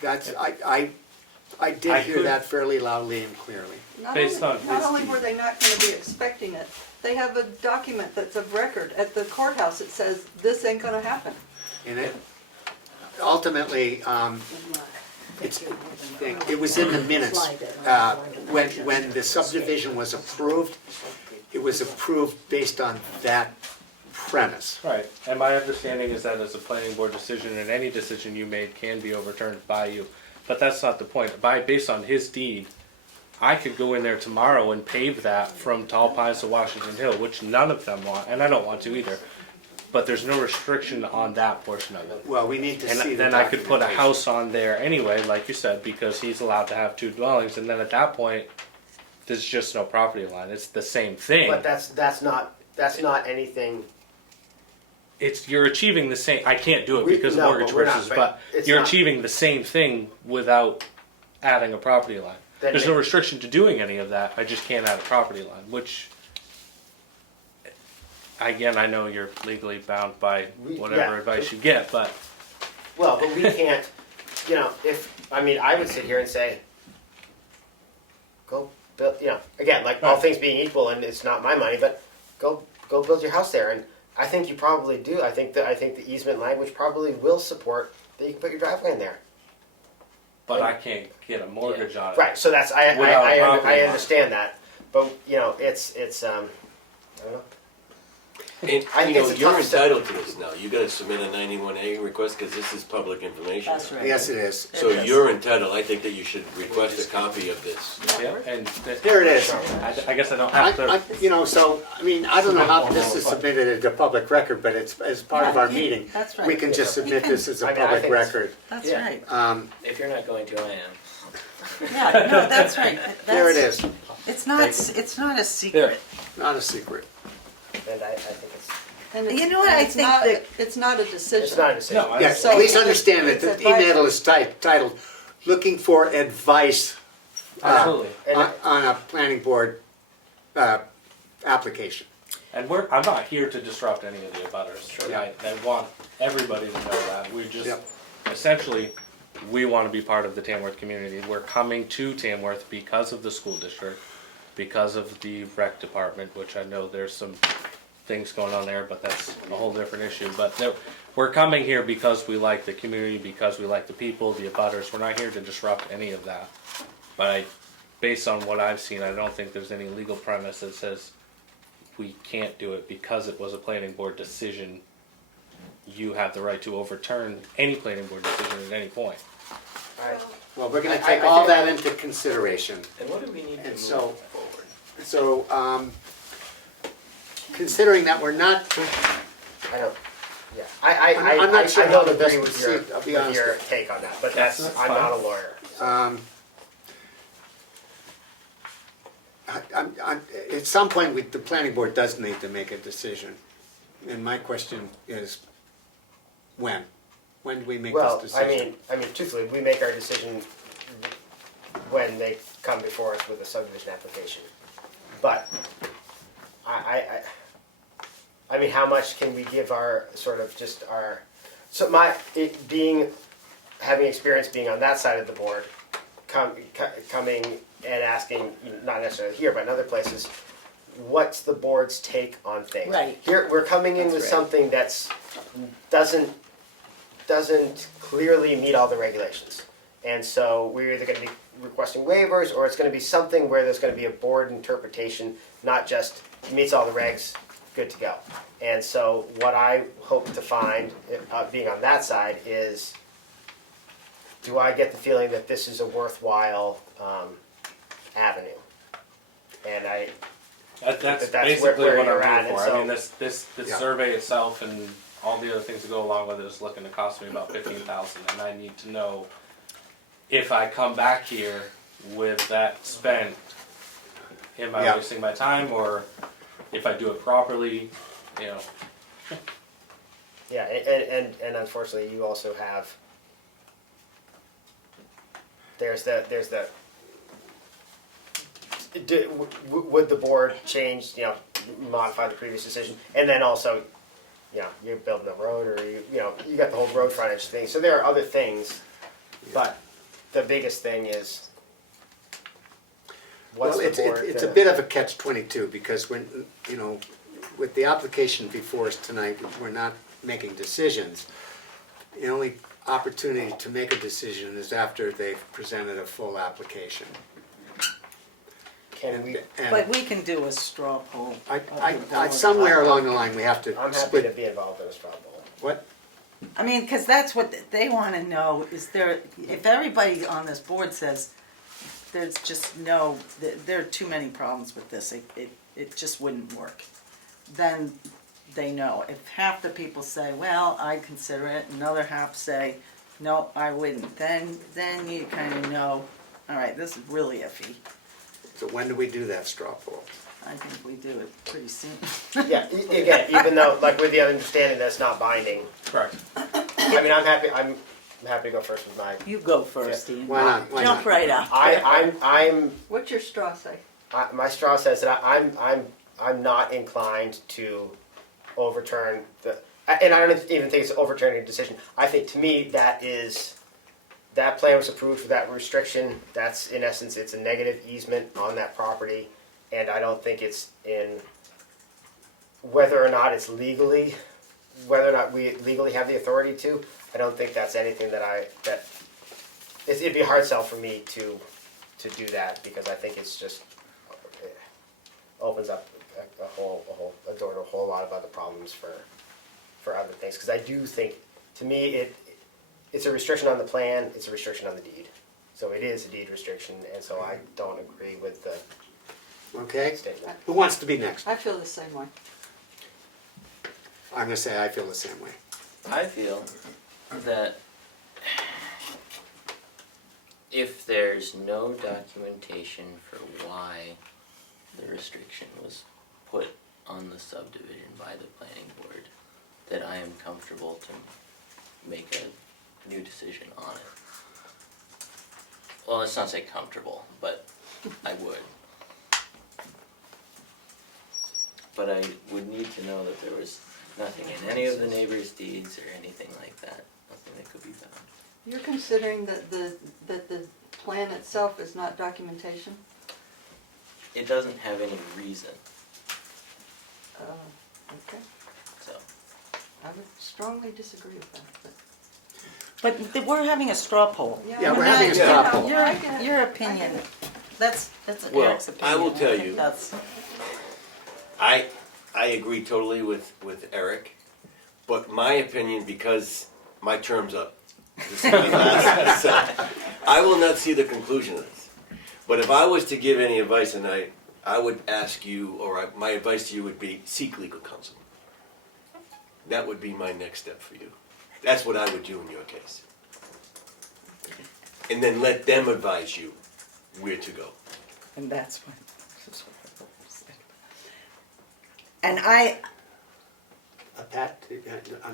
That's, I did hear that fairly loudly and clearly. Not Based only, on not his only deed. were they not gonna be expecting it, they have a document that's of record at the courthouse that says this ain't gonna happen. And it, ultimately, it was in the minutes. When the subdivision was approved, it was approved based on that premise. Right, and my understanding is that as a planning board decision, and any decision you made can be overturned by you. But that's not the point. Based on his deed, I could go in there tomorrow and pave that from Tall Pines to Washington Hill, which none of them want, and I don't want to either. But there's no restriction on that portion of it. Well, we need to see And the then I could put a documentation. house on there anyway, like you said, because he's allowed to have 2 dwellings, and then at that point, there's just no property line. It's the same thing. But that's not anything. You're achieving the same. I can't do it We- because no, of mortgage but we're not, versus, but but it's you're not- achieving the same thing without adding a property line. Then There's ma- no restriction to doing any of that. I just can't add a property line, which again, I know you're legally bound by whatever Yeah. advice you get, but Well, but we can't, I would sit here and say, go build, again, like all things being equal, and it's not my money, but go build your house there. And I think you probably do. I think the easement language probably will support that you can put your driveway in there. I can't get a mortgage on it. Right. So that's I Without a property I line. understand that, but it's I don't know. And, I think it's a you're tough step. entitled to this now. You gotta submit a 91A request, cause this is public information. That's right. Yes, it is. So you're entitled, I think that you should request a copy of this. Yeah, and There it is. I guess I don't have to. I don't know how this is submitted as a public record, but it's as part of Yeah, our yeah, meeting. that's right. We can just We submit can- this as a I think public it's- record. That's Yeah. right. If you're not going to, I am. Yeah, no, that's right. There it That's- is, It's not, it's not a secret. not a secret. And I think it's And it's- You know what, and I it's think not- that- It's not a decision. it's not a decision. No, I- Yes, So please it's- understand that it's the advisory. email is titled, "Looking for advice Absolutely. on a planning board application." And I'm not here to disrupt any of the abutters. And I want everybody to know that. We just, Yep. essentially, we want to be part of the Tamworth community. We're coming to Tamworth because of the school district, because of the rec department, which I know there's some things going on there, but that's a whole different issue. But we're coming here because we like the community, because we like the people, the abutters. We're not here to disrupt any of that. But based on what I've seen, I don't think there's any legal premise that says we can't do it because it was a planning board decision. You have the right to overturn any planning board decision at any point. All right. Well, we're gonna I take all that into consideration. And what do we need to And move so- forward? So, considering that we're not, I don't. Yeah, I'm not sure I how don't to agree best with your proceed, I'll be honest with take on that, but That's I'm fine. not a lawyer. at some point, the planning board does need to make a decision. And my question is, when? When do we make Well, this I decision? mean, truthfully, we make our decision when they come before us with a subdivision application. But I mean, how much can we give our sort of just our? So having experience being on that side of the board, coming and asking, not necessarily here, but in other places, what's the board's take on things? Right. Here, we're coming in That's with right. something doesn't clearly meet all the regulations. And so we're either gonna be requesting waivers, or it's gonna be something where there's gonna be a board interpretation, not just meets all the regs, good to go. And so what I hope to find, being on that side, is do I get the feeling that this is a worthwhile avenue? And That's that's basically where what you're I'm at, here and for. so- I mean, this Yeah. survey itself and all the other things that go along with it is looking to cost me about $15,000, and I need to know if I come back here with that spent, am I Yeah. wasting my time, or if I do it properly, you know. yeah, and unfortunately, you also have would the board change, modify the previous decision? And then also, you're building a road, or you got the whole road frontage thing. So there are other things, but the biggest thing is, what's Well, the board? it's a bit of a catch-22, because when, with the application before us tonight, we're not making decisions. The only opportunity to make a decision is after they've presented a full application. Can we? But we can do a straw poll. Somewhere along the line, we have to I'm happy split. to be involved in a straw poll. What? I mean, because that's what they want to know, is there, if everybody on this board says, there's just there are too many problems with this, it just wouldn't work, then they know. If half the people say, well, I'd consider it, another half say, no, I wouldn't, then you kind of know, all right, this is really iffy. So when do we do that straw poll? I think we do it pretty soon. Yeah, again, even though, like, with the understanding that it's not binding. Correct. I mean, I'm happy to go first with my. You go first, Ian. Why not? Why Jump not? right up. I'm. What's your straw say? My straw says that I'm not inclined to overturn and I don't even think it's overturning a decision. I think, to me, that plan was approved for that restriction. That's, in essence, it's a negative easement on that property, and I don't think it's in whether or not we legally have the authority to. I don't think that's anything it'd be a hard sell for me to do that, because I think it's just it opens up a door to a whole lot of other problems for other things. Because I do think, to me, it's a restriction on the plan, it's a restriction on the deed. So it is a deed restriction, and so I don't agree with the Okay, statement. who wants to be next? I feel the same way. I'm gonna say I feel the same way. I feel that if there's no documentation for why the restriction was put on the subdivision by the planning board, that I am comfortable to make a new decision on it. Well, let's not say comfortable, but I would. But I would need to know that there was nothing in any of the neighbors' deeds or anything like that, nothing that could be found. You're considering that the plan itself is not documentation? It doesn't have any reason, Okay. so. I would strongly disagree with that. We're having a straw poll. Yeah, we're having a straw poll. Your opinion, that's Well, Eric's opinion. I will tell think you. That's, I agree totally with Eric, but my opinion, because my term's up, this is my last, so I will not see the conclusion of this. But if I was to give any advice, and I would ask you, my advice to you would be, seek legal counsel. That would be my next step for you. That's what I would do in your case. And then let them advise you where to go. and that's what. And I, Pat,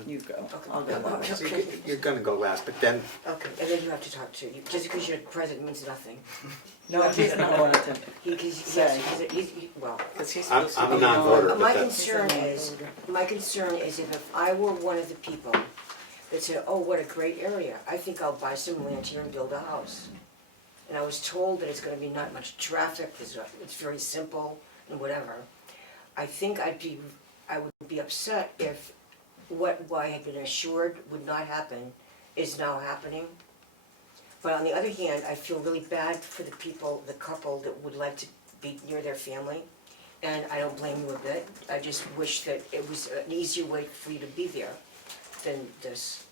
you go. Okay. I'll go last. so you're gonna go last, but then Okay, and then you have to talk to, just because you're president means nothing. No, he's not going to. Yes, well. Because he's I'm supposed to a be non-voter, on. but My that's- concern is if I were one of the people that said, oh, what a great area, I think I'll buy some land here and build a house. And I was told that it's gonna be not much traffic, it's very simple and whatever. I think I would be upset if what I had been assured would not happen is now happening. But on the other hand, I feel really bad for the people, the couple that would like to be near their family. And I don't blame you a bit. I just wish that it was an easier way for you to be there than this.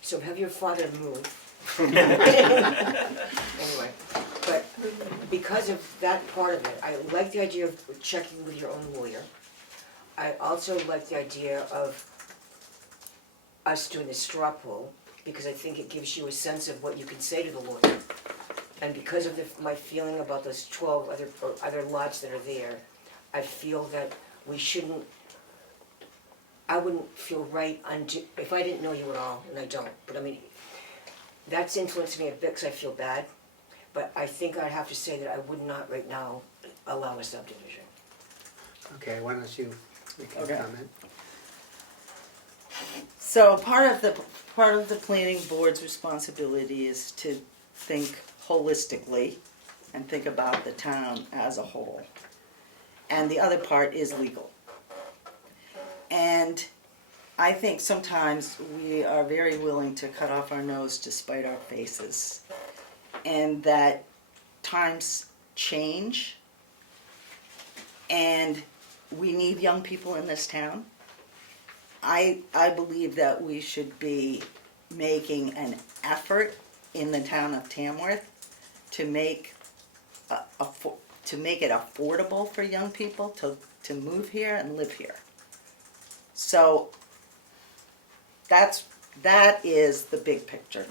So have your father move. Anyway, but because of that part of it, I like the idea of checking with your own lawyer. I also like the idea of us doing the straw poll, because I think it gives you a sense of what you can say to the lawyer. And because of my feeling about those 12 other lots that are there, I feel that we shouldn't, I wouldn't feel right if I didn't know you at all, and I don't, but I mean, that's influenced me a bit because I feel bad, but I think I'd have to say that I would not right now allow a subdivision. Okay, why don't you make a Okay. comment? So part of the planning board's responsibility is to think holistically and think about the town as a whole. And the other part is legal. And I think sometimes we are very willing to cut off our nose to spite our faces. And that times change. And we need young people in this town. I believe that we should be making an effort in the town of Tamworth to make it affordable for young people to move here and live here. So that is the big picture.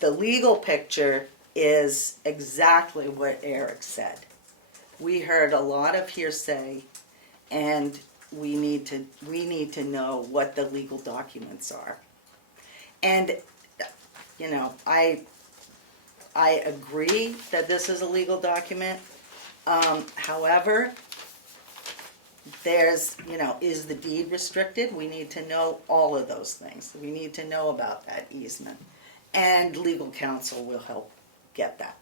The legal picture is exactly what Eric said. We heard a lot of hearsay, and we need to know what the legal documents are. And you know, I agree that this is a legal document. However, there's, you know, is the deed restricted? We need to know all of those things. We need to know about that easement. And legal counsel will help get that.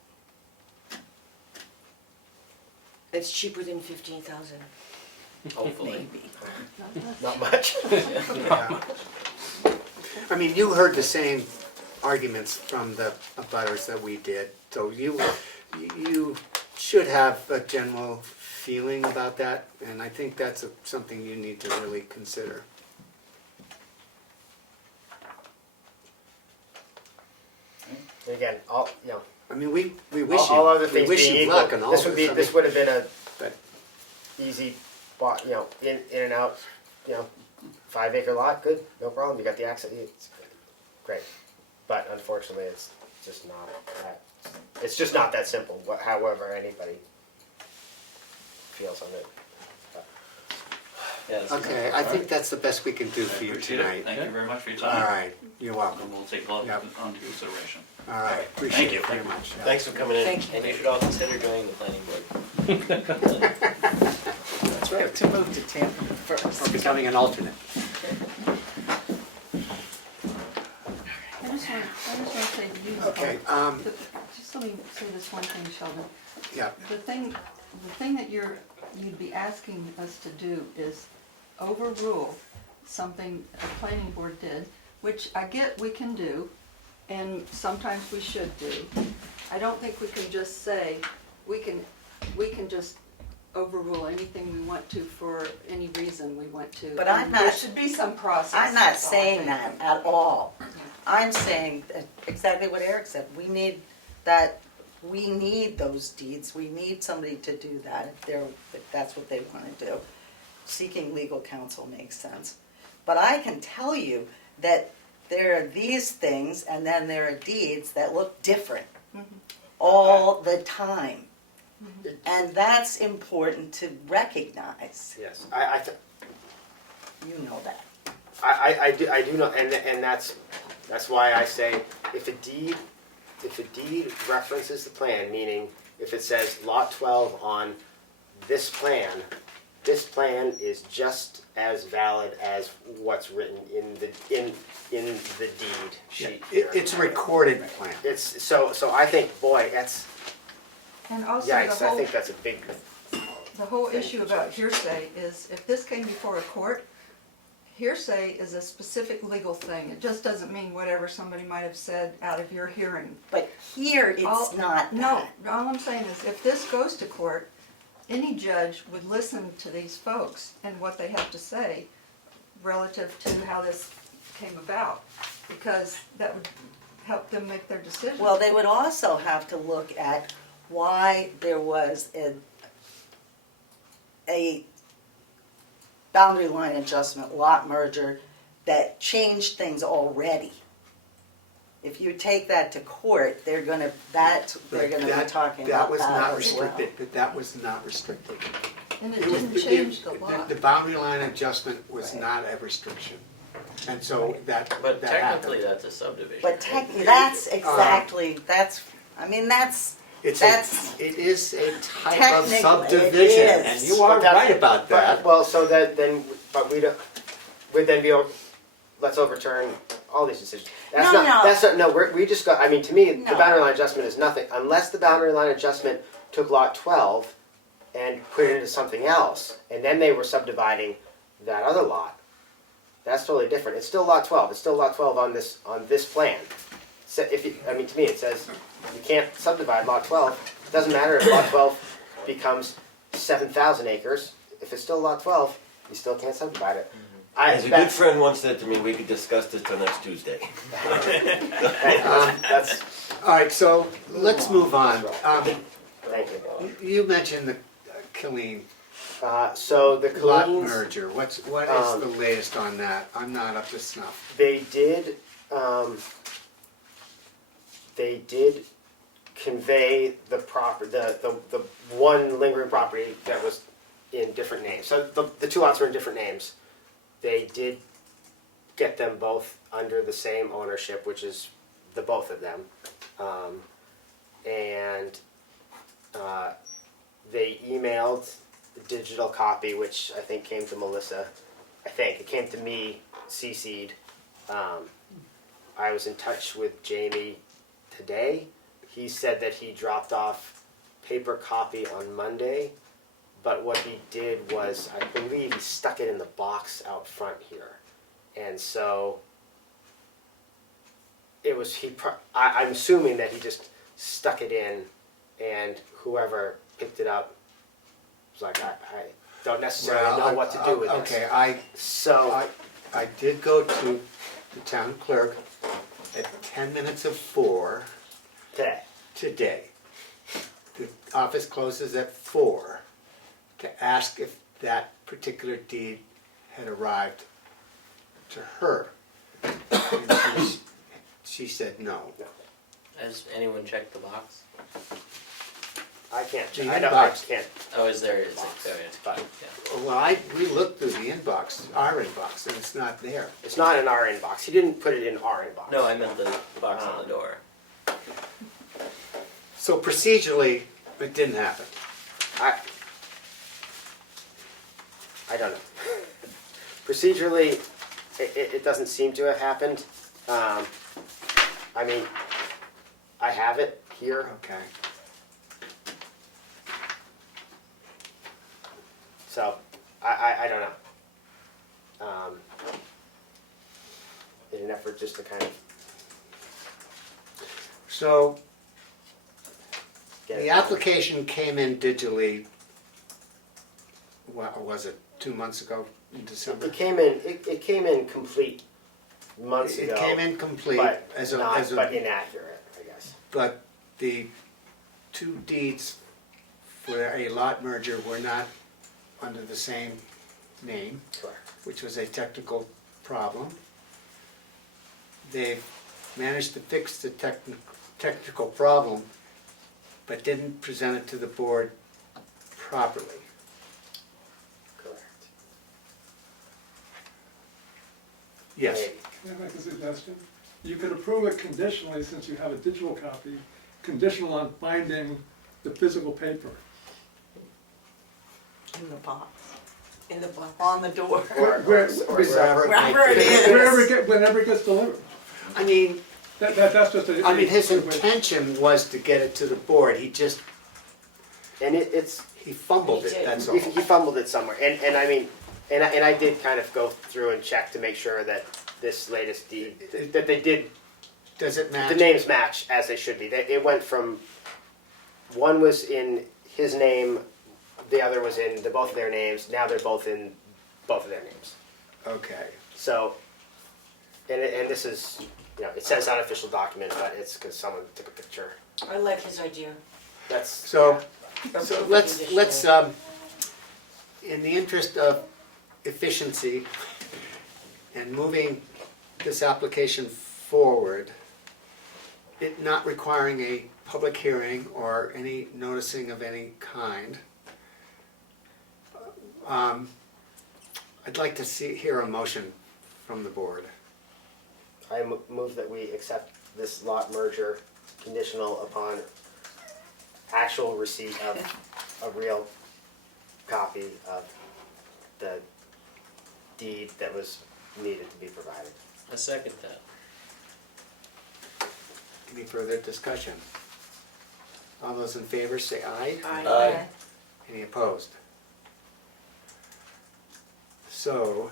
It's cheaper than 15,000. Hopefully. Maybe. Not much. Yeah. I mean, you heard the same arguments from the abutters that we did, so you should have a general feeling about that, and I think that's something you need to really consider. Again, all, you know, I mean, we wish all other you, we things wish being you equal, luck and all this would be, I this mean, would have been a but easy, you know, in and out, you know, 5 acre lot, good, no problem, you got the access, it's great. But unfortunately, it's just not that, it's just not that simple, however anybody feels on it. Yeah, that's okay, I think that's the best we can do for you Appreciate it. tonight. Thank you very much for your All time. right, you're welcome. And we'll take a lot Yep. under consideration. All right, Thank appreciate you. it very much. Thanks for coming in. Thank you. And you should all consider joining the planning board. That's right. To move to Tampa Or first. becoming an alternate. I just want to say to you, Okay, just let me say this one thing, Sheldon. yeah, The thing that you'd be asking us to do is overrule something the planning board did, which I get we can do, and sometimes we should do. I don't think we can just say, we can just overrule anything we want to for any reason we want to. But I'm There not- should be some process. I'm not that's all I saying think. that at all. I'm saying exactly what Eric said. We need those deeds. We need somebody to do that if that's what they want to do. Seeking legal counsel makes sense. But I can tell you that there are these things and then there are deeds that look different all the time. And that's important to recognize. Yes, You know that. I do know, and that's why I say if a deed references the plan, meaning if it says lot 12 on this plan is just as valid as what's written in the deed sheet here. it's a recorded plan. It's so I think, boy, that's And also yikes. the I whole, think that's a big. the whole issue about hearsay is if this came before a court, hearsay is a specific legal thing. It just doesn't mean whatever somebody might have said out of your hearing. But here it's All- not No, that. all I'm saying is if this goes to court, any judge would listen to these folks and what they have to say relative to how this came about, because that would help them make their decision. Well, they would also have to look at why there was a boundary line adjustment, lot merger, that changed things already. If you take that to court, they're gonna be talking That about was that not as well. restricted, but that was not restricted. And it was- didn't change the law. The boundary line adjustment was not a restriction, and so that But that technically, happened. that's a subdivision. But that's exactly, that's It is a type of Technically, it subdivision, is. and you are But that- right about that. Well, so that, then, but we don't, we'd then be, let's overturn all these decisions. That's No, not, no. that's not, no, we just got, I mean, to me, the No. boundary line adjustment is nothing, unless the boundary line adjustment took lot 12 and put it into something else, and then they were subdividing that other lot. That's totally different. It's still lot 12. It's still lot 12 on this plan. So if you, I mean, to me, it says you can't subdivide lot 12. It doesn't matter if lot 12 becomes 7,000 acres. If it's still lot 12, you still can't subdivide it. As a good friend once said to me, we could discuss this till next Tuesday. That's All right, so let's move on. thank you. You mentioned the Killeen So the lot Colleens, merger. What is the latest on that? I'm not up to snuff. they did convey the proper, the one lingering property that was in different names. So the two lots were in different names. They did get them both under the same ownership, which is the both of them. They emailed the digital copy, which I think came to Melissa. I think it came to me, CC'd. I was in touch with Jamie today. He said that he dropped off paper copy on Monday, but what he did was, I believe he stuck it in the box out front here. And so it was, I'm assuming that he just stuck it in, and whoever picked it up was like, I don't necessarily know what to do with this. Okay, I did go to the town clerk at 10 minutes of 4 today. The office closes at 4 to ask if that particular deed had arrived to her. And she said no. Has anyone checked the box? I can't. The I inbox. can't. Oh, is there? Is it? Oh, yeah. But Well, we looked through the inbox, our inbox, and it's not there. it's not in our inbox. He didn't put it in our inbox. No, I meant the box on the door. So procedurally, it didn't happen. I don't know. Procedurally, it doesn't seem to have happened. I mean, I have it here. Okay. So, I don't know. In an effort just to kind of So get the it. application came in digitally, what was it, 2 months ago in December? It came in complete months ago. It came in complete but but inaccurate, I guess. But the two deeds for a lot merger were not under the same name, Correct. which was a technical problem. They've managed to fix the technical problem, but didn't present it to the board properly. Correct. Yes. Maybe. Can I make a suggestion? You could approve it conditionally, since you have a digital copy, conditional on finding the physical paper. In the box, In the box. on the door. Wherever Wherever it is. Whenever it gets delivered. I mean, That's just a. I mean, his intention was to get it to the board, he just, And it's he fumbled He it, did. that's all. he fumbled it somewhere. And I mean, and I did kind of go through and check to make sure that this latest deed, that they did, Does it match? the names match as they should be. It went from, one was in his name, the other was in both of their names. Now they're both in both of their names. Okay. So, and this is, it says unofficial document, but it's because someone took a picture. I like his idea. That's, So Approve let's, conditionally. in the interest of efficiency and moving this application forward, it not requiring a public hearing or any noticing of any kind, I'd like to hear a motion from the board. I move that we accept this lot merger conditional upon actual receipt of a real copy of the deed that was needed to be provided. I second that. Any further discussion? All those in favor say aye. Aye. Any opposed? So,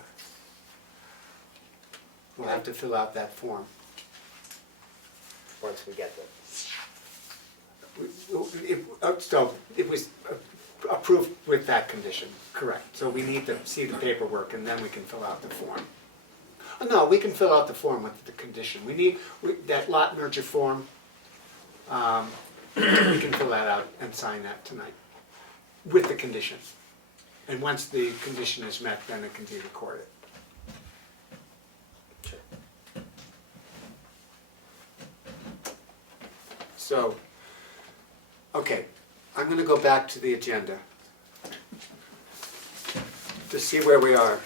we'll have to fill out that form. Once we get them. So, it was approved with that condition, correct. So we need to see the paperwork and then we can fill out the form. Oh, no, we can fill out the form with the condition. We need, that lot merger form, we can fill that out and sign that tonight with the condition. And once the condition is met, then it can be recorded. So, okay, I'm gonna go back to the agenda to see where we are.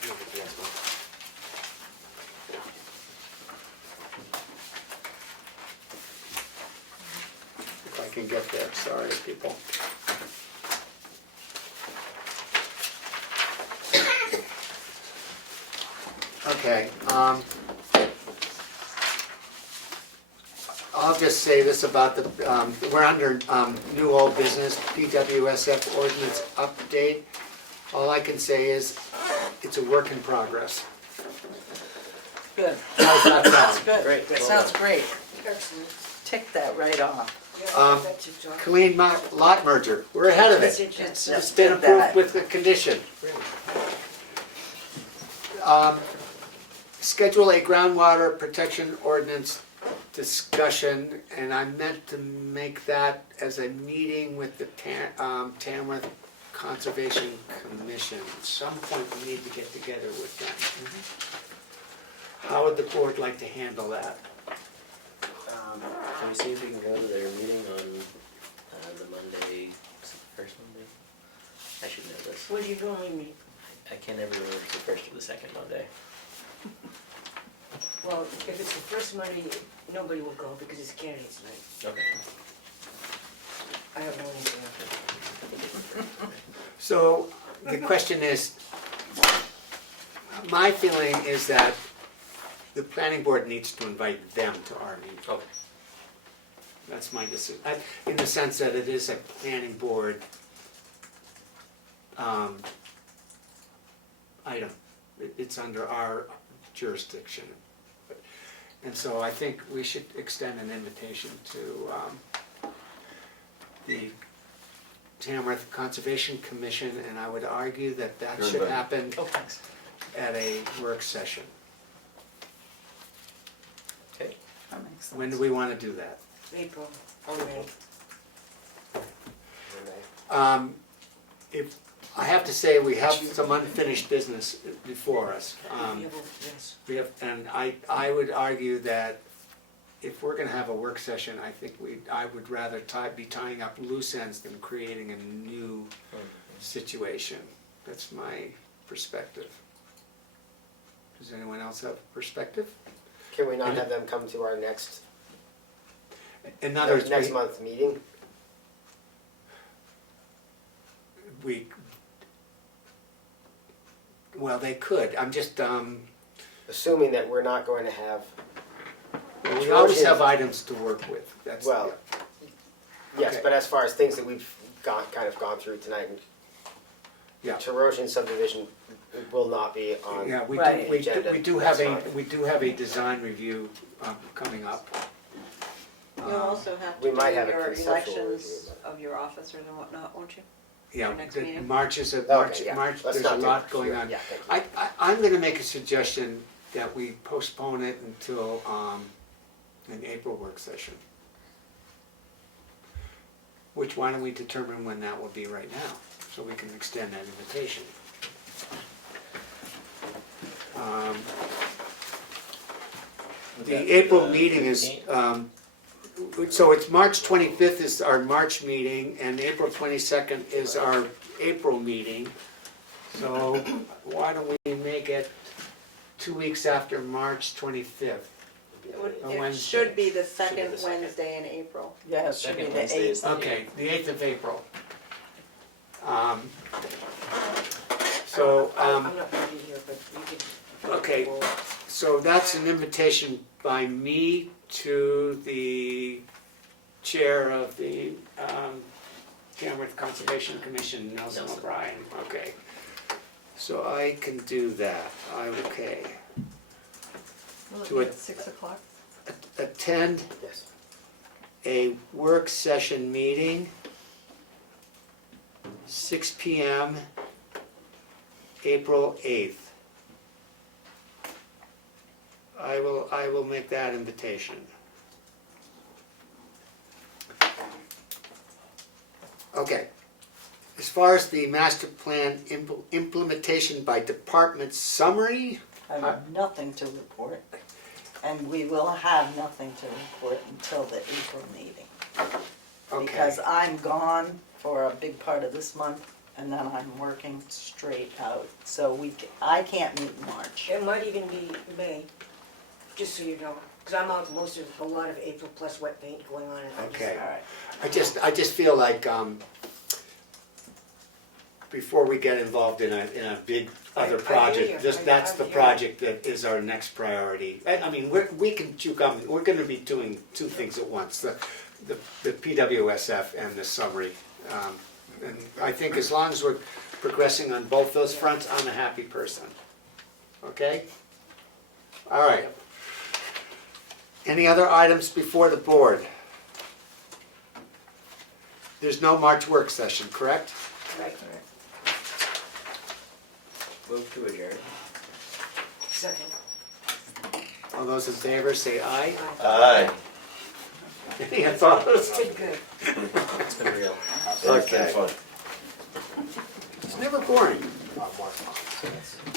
If I can get there, sorry, people. Okay, I'll just say this about the, we're under new old business, PWSF ordinance update. All I can say is, it's a work in progress. Good. How's that sound? That's good. Great. That Well sounds done. great. Tick that right off. Clean lot merger, we're ahead of it. It's been approved with the condition. Schedule a groundwater protection ordinance discussion, and I meant to make that as a meeting with the Tamworth Conservation Commission. At some point, we need to get together with them. How would the board like to handle that? Can we see if we can go to their meeting on the Monday, first Monday? I should know this. When do you normally meet? I can never remember if it's the first or the second Monday. Well, if it's the first Monday, nobody will go because it's candidates night. Okay. I have no idea. So, the question is, my feeling is that the planning board needs to invite them to our meeting. Okay. That's my decision, in the sense that it is a planning board item. It's under our jurisdiction. And so I think we should extend an invitation to the Tamworth Conservation Commission, and I would argue that that should happen at a work session. Okay. That makes sense. When do we want to do that? April, or May. If, I have to say, we have some unfinished business before us. Yes. We have, and I would argue that if we're gonna have a work session, I think I would rather be tying up loose ends than creating a new situation. That's my perspective. Does anyone else have a perspective? Can we not have them come to our next Another next month's meeting? Well, they could. I'm just, Assuming that we're not going to have. we always have items to work with. That's, Well, yes, Okay. but as far as things that we've kind of gone through tonight, yeah. Terosian subdivision will not be on Yeah, we Right. do, we agenda. do That's have fine. we do have a design review coming up. You'll also have we to do might have a your conceptual elections review. of your officers and whatnot, won't you? Yeah, Your next meeting? March is Okay, March, yeah. March, Let's there's not a do- lot going sure, on. yeah, thank you. I'm gonna make a suggestion that we postpone it until an April work session. Which, why don't we determine when that will be right now, so we can extend that invitation. The April meeting is, so it's March 25th is our March meeting, and April 22nd is our April meeting. So why don't we make it 2 weeks after March 25th? A It Wednesday. should be the second Wednesday in April. Yeah, it should be Second the Wednesday is 8th. the Okay, the 8th of April. So, I'm not gonna be here, but you could. okay, so that's an invitation by me to the chair of the Tamworth Conservation Commission, Nelson O'Brien. Okay, so I can do that. Okay. Will it To be it- at 6 o'clock? Attend Yes. a work session meeting, 6 PM, April 8th. I will make that invitation. Okay. As far as the master plan implementation by department summary, I have nothing to report, and we will have nothing to report until the April meeting. okay. Because I'm gone for a big part of this month, and then I'm working straight out. So I can't meet in March. It might even be May, just so you know, because I'm out a lot of April plus wet paint going on. And I just- Okay. All right. I just feel like, before we get involved in a big other I hear project, you. that's I the hear you. project that is our next priority. I mean, we can chew gum, we're gonna be doing two things at once, the PWSF and the summary. And I think as long as we're progressing on both those fronts, I'm a happy person. Okay? All right. Any other items before the board? There's no March work session, correct? Right. Move to adjourn. Second. All those in favor, say aye. Aye. Any opposed? Good, good. It's been real. It's been fun. It's never boring. More fun.